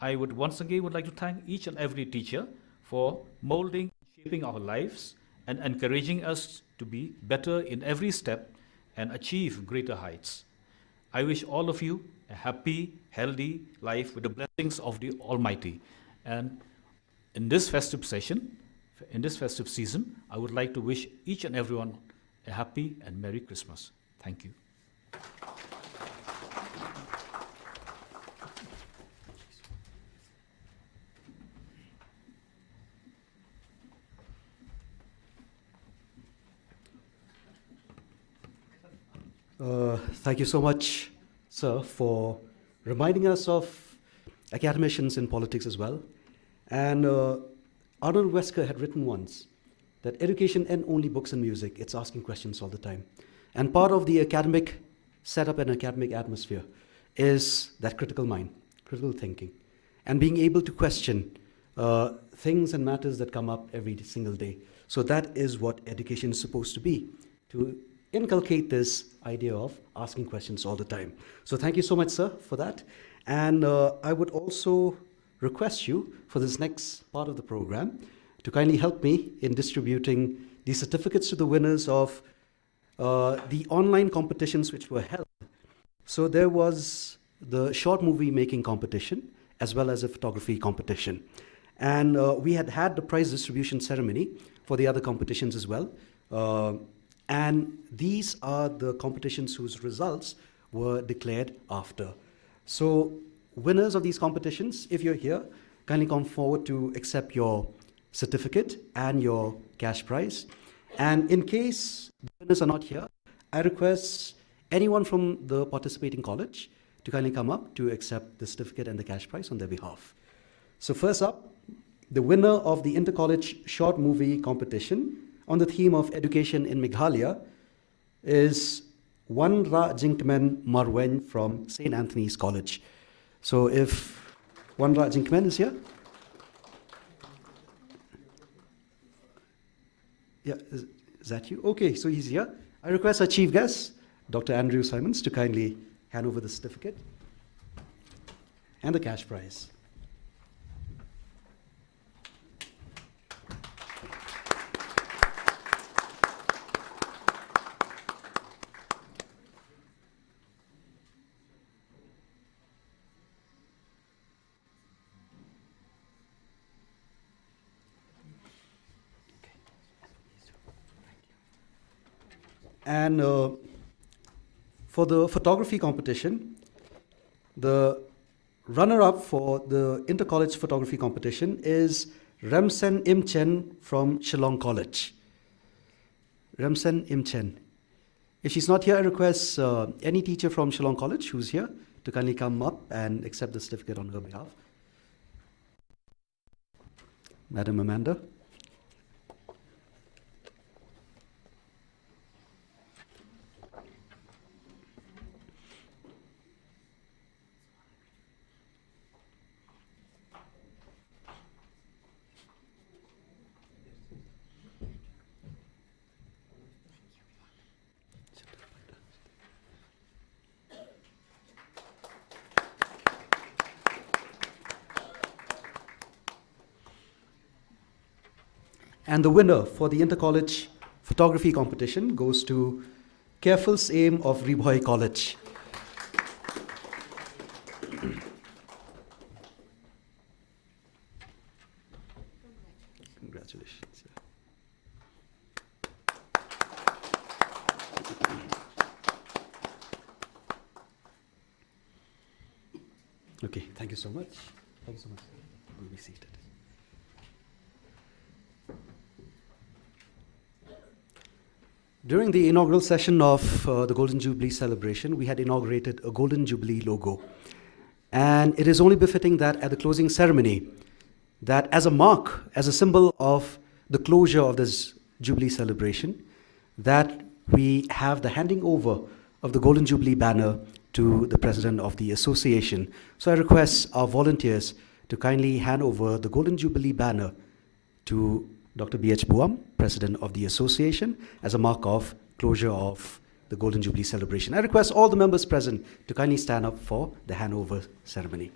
I would once again like to thank each and every teacher for molding, shaping our lives, and encouraging us to be better in every step and achieve greater heights. I wish all of you a happy, healthy life with the blessings of the Almighty. And in this festive season, I would like to wish each and everyone a happy and Merry Christmas. Thank you. Thank you so much, sir, for reminding us of academicians in politics as well. And Arnold Wesker had written once that education ain't only books and music, it's asking questions all the time. And part of the academic setup and academic atmosphere is that critical mind, critical thinking, and being able to question things and matters that come up every single day. So that is what education is supposed to be, to inculcate this idea of asking questions all the time. So thank you so much, sir, for that. And I would also request you for this next part of the program to kindly help me in distributing the certificates to the winners of the online competitions which were held. So there was the short movie making competition as well as a photography competition. And we had the prize distribution ceremony for the other competitions as well. And these are the competitions whose results were declared after. So winners of these competitions, if you're here, kindly come forward to accept your certificate and your cash prize. And in case the winners are not here, I request anyone from the participating college to kindly come up to accept the certificate and the cash prize on their behalf. So first up, the winner of the Inter-College Short Movie Competition on the theme of education in Meghalaya is Wanra Jinkmen Marwen from St. Anthony's College. So if Wanra Jinkmen is here. Yeah, is that you? Okay, so he's here. I request our chief guest, Dr. Andrew Simons, to kindly hand over the certificate and the cash prize. And for the photography competition, the runner-up for the inter-college photography competition is Remsen Imchen from Shillong College. Remsen Imchen. If she's not here, I request any teacher from Shillong College who's here to kindly come up and accept the certificate on her behalf. Madam Amanda. And the winner for the inter-college photography competition goes to Careful's Aim of Riboy College. Congratulations. Okay, thank you so much. Thank you so much. We'll be seated. During the inaugural session of the Golden Jubilee celebration, we had inaugurated a Golden Jubilee logo. And it is only befitting that at the closing ceremony, that as a mark, as a symbol of the closure of this Jubilee celebration, that we have the handing over of the Golden Jubilee banner to the President of the Association. So I request our volunteers to kindly hand over the Golden Jubilee banner to Dr. B.H. Buam, President of the Association, as a mark of closure of the Golden Jubilee celebration. I request all the members present to kindly stand up for the handover ceremony.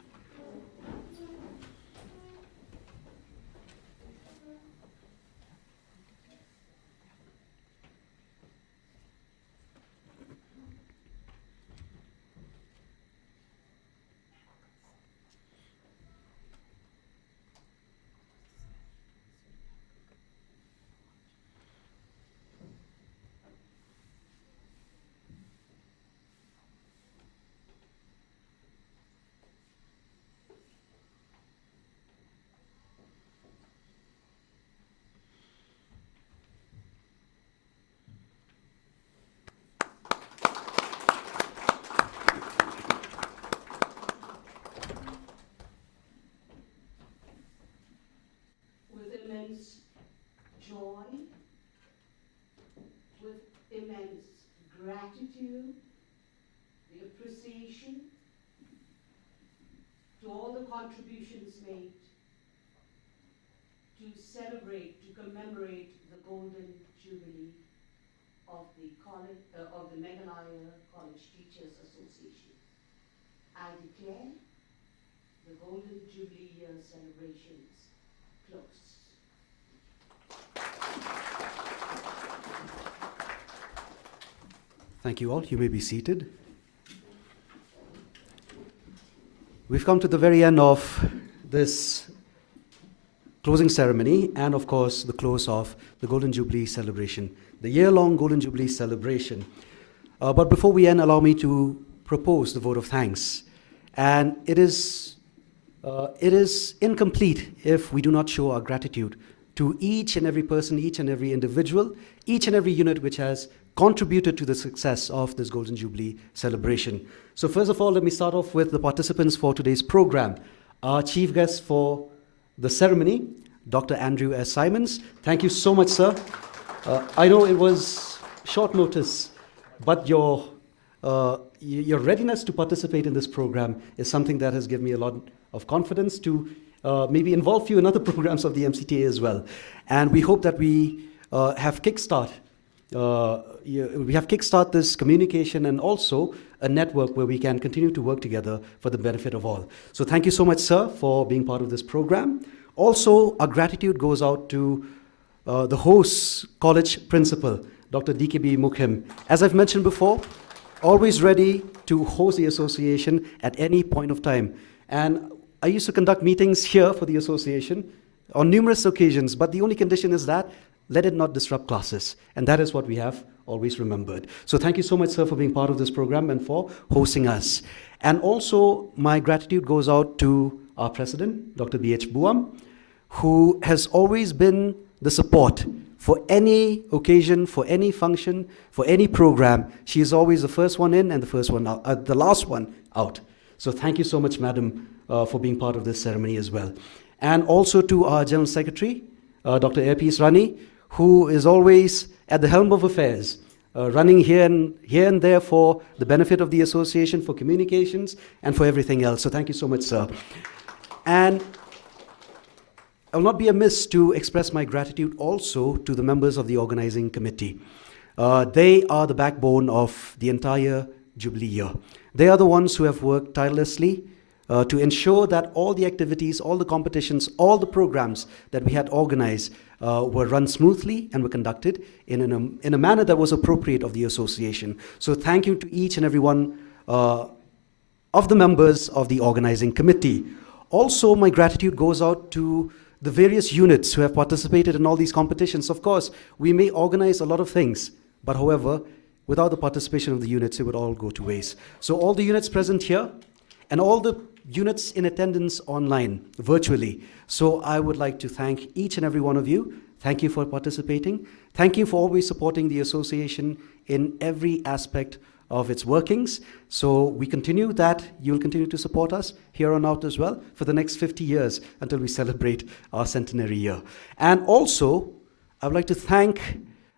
Immense joy, with immense gratitude, the appreciation to all the contributions made to celebrate, to commemorate the Golden Jubilee of the Meghalaya College Teachers Association. I declare the Golden Jubilee Year celebrations closed. Thank you all. You may be seated. We've come to the very end of this closing ceremony and, of course, the close of the Golden Jubilee celebration, the year-long Golden Jubilee celebration. But before we end, allow me to propose the vote of thanks. And it is incomplete if we do not show our gratitude to each and every person, each and every individual, each and every unit which has contributed to the success of this Golden Jubilee celebration. So first of all, let me start off with the participants for today's program. Our chief guest for the ceremony, Dr. Andrew S. Simons. Thank you so much, sir. I know it was short notice, but your readiness to participate in this program is something that has given me a lot of confidence to maybe involve you in other programs of the MCTA as well. And we hope that we have kickstart this communication and also a network where we can continue to work together for the benefit of all. So thank you so much, sir, for being part of this program. Also, our gratitude goes out to the host college principal, Dr. DKB Mukhim. As I've mentioned before, always ready to host the association at any point of time. And I used to conduct meetings here for the association on numerous occasions, but the only condition is that let it not disrupt classes. And that is what we have always remembered. So thank you so much, sir, for being part of this program and for hosting us. And also, my gratitude goes out to our president, Dr. B.H. Buam, who has always been the support for any occasion, for any function, for any program. She is always the first one in and the first one out, the last one out. So thank you so much, madam, for being part of this ceremony as well. And also to our General Secretary, Dr. Airpiece Rani, who is always at the helm of affairs, running here and there for the benefit of the association, for communications, and for everything else. So thank you so much, sir. And I will not be amiss to express my gratitude also to the members of the organizing committee. They are the backbone of the entire Jubilee year. They are the ones who have worked tirelessly to ensure that all the activities, all the competitions, all the programs that we had organized were run smoothly and were conducted in a manner that was appropriate of the association. So thank you to each and every one of the members of the organizing committee. Also, my gratitude goes out to the various units who have participated in all these competitions. Of course, we may organize a lot of things, but however, without the participation of the units, it would all go to waste. So all the units present here and all the units in attendance online, virtually. So I would like to thank each and every one of you. Thank you for participating. Thank you for always supporting the association in every aspect of its workings. So we continue that. You'll continue to support us here on out as well for the next 50 years until we celebrate our centenary year. And also, I would like to thank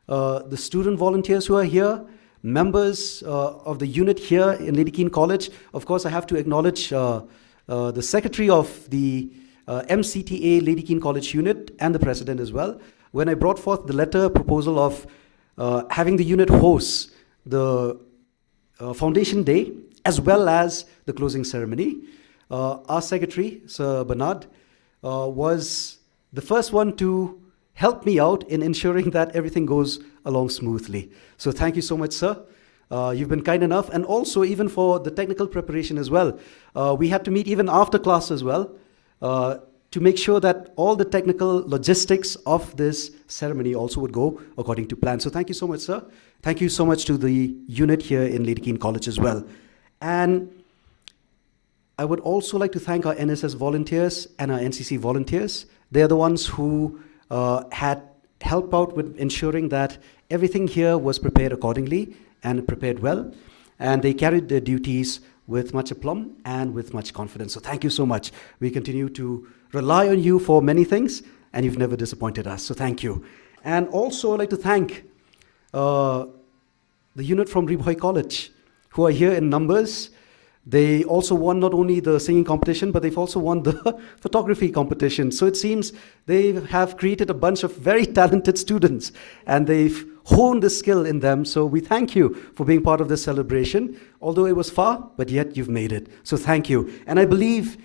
the student volunteers who are here, members of the unit here in Lady Keane College. Of course, I have to acknowledge the secretary of the MCTA Lady Keane College unit and the president as well. When I brought forth the letter proposal of having the unit host the Foundation Day as well as the closing ceremony, our secretary, Sir Bernard, was the first one to help me out in ensuring that everything goes along smoothly. So thank you so much, sir. You've been kind enough, and also even for the technical preparation as well. We had to meet even after class as well to make sure that all the technical logistics of this ceremony also would go according to plan. So thank you so much, sir. Thank you so much to the unit here in Lady Keane College as well. And I would also like to thank our NSS volunteers and our NCC volunteers. They're the ones who had helped out with ensuring that everything here was prepared accordingly and prepared well. And they carried their duties with much aplomb and with much confidence. So thank you so much. We continue to rely on you for many things, and you've never disappointed us. So thank you. And also I'd like to thank the unit from Reboy College, who are here in numbers. They also won not only the singing competition, but they've also won the photography competition. So it seems they have created a bunch of very talented students, and they've honed the skill in them. So we thank you for being part of this celebration. Although it was far, but yet you've made it. So thank you. And I believe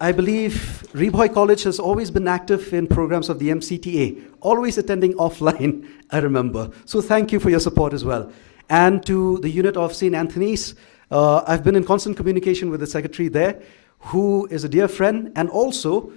Reboy College has always been active in programs of the MCTA, always attending offline, I remember. So thank you for your support as well. And to the unit of St. Anthony's, I've been in constant communication with the secretary there, who is a dear friend and also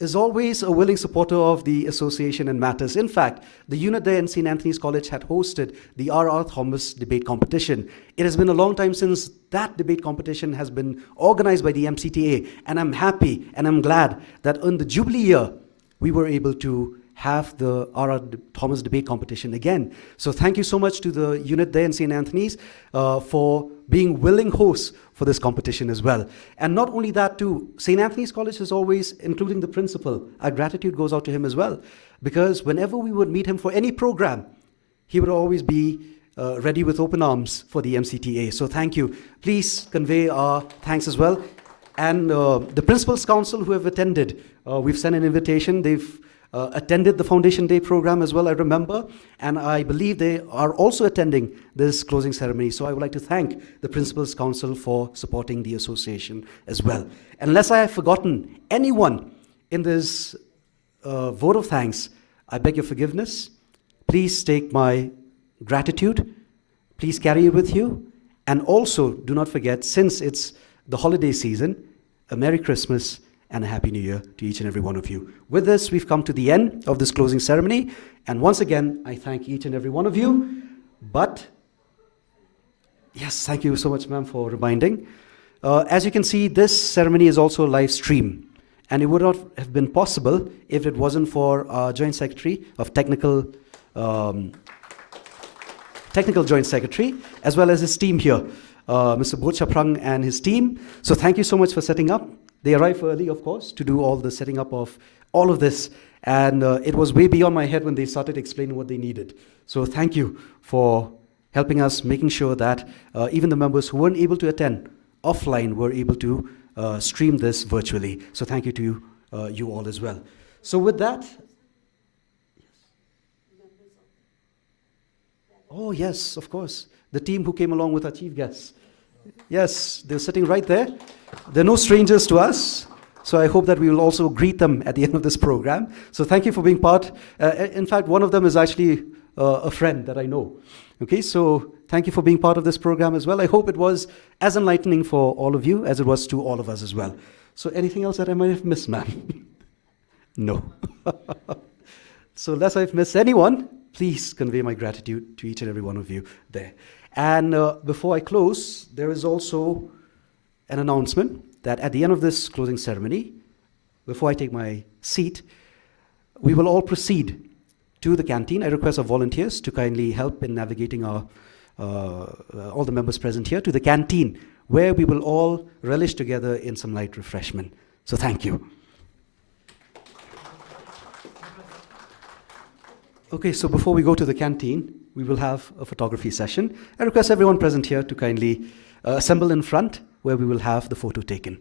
is always a willing supporter of the association and matters. In fact, the unit there in St. Anthony's College had hosted the R.R. Thomas debate competition. It has been a long time since that debate competition has been organized by the MCTA, and I'm happy and I'm glad that in the Jubilee year, we were able to have the R.R. Thomas debate competition again. So thank you so much to the unit there in St. Anthony's for being willing hosts for this competition as well. And not only that too, St. Anthony's College is always, including the principal, our gratitude goes out to him as well, because whenever we would meet him for any program, he would always be ready with open arms for the MCTA. So thank you. Please convey our thanks as well. And the Principals Council who have attended, we've sent an invitation. They've attended the Foundation Day program as well, I remember, and I believe they are also attending this closing ceremony. So I would like to thank the Principals Council for supporting the association as well. Unless I have forgotten anyone in this vote of thanks, I beg your forgiveness. Please take my gratitude. Please carry it with you. And also, do not forget, since it's the holiday season, a Merry Christmas and a Happy New Year to each and every one of you. With this, we've come to the end of this closing ceremony. And once again, I thank each and every one of you. But, yes, thank you so much, ma'am, for reminding. As you can see, this ceremony is also live stream. And it would not have been possible if it wasn't for our Joint Secretary of Technical Joint Secretary, as well as his team here, Mr. Bo Chaprang and his team. So thank you so much for setting up. They arrived early, of course, to do all the setting up of all of this. And it was way beyond my head when they started explaining what they needed. So thank you for helping us, making sure that even the members who weren't able to attend offline were able to stream this virtually. So thank you to you all as well. So with that, oh yes, of course, the team who came along with our chief guests. Yes, they're sitting right there. They're no strangers to us. So I hope that we will also greet them at the end of this program. So thank you for being part. In fact, one of them is actually a friend that I know. Okay, so thank you for being part of this program as well. I hope it was as enlightening for all of you as it was to all of us as well. So anything else that I might have missed, ma'am? No. So unless I've missed anyone, please convey my gratitude to each and every one of you there. And before I close, there is also an announcement that at the end of this closing ceremony, before I take my seat, we will all proceed to the canteen. I request our volunteers to kindly help in navigating our all the members present here to the canteen, where we will all relish together in some light refreshment. So thank you. Okay, so before we go to the canteen, we will have a photography session. I request everyone present here to kindly assemble in front, where we will have the photo taken.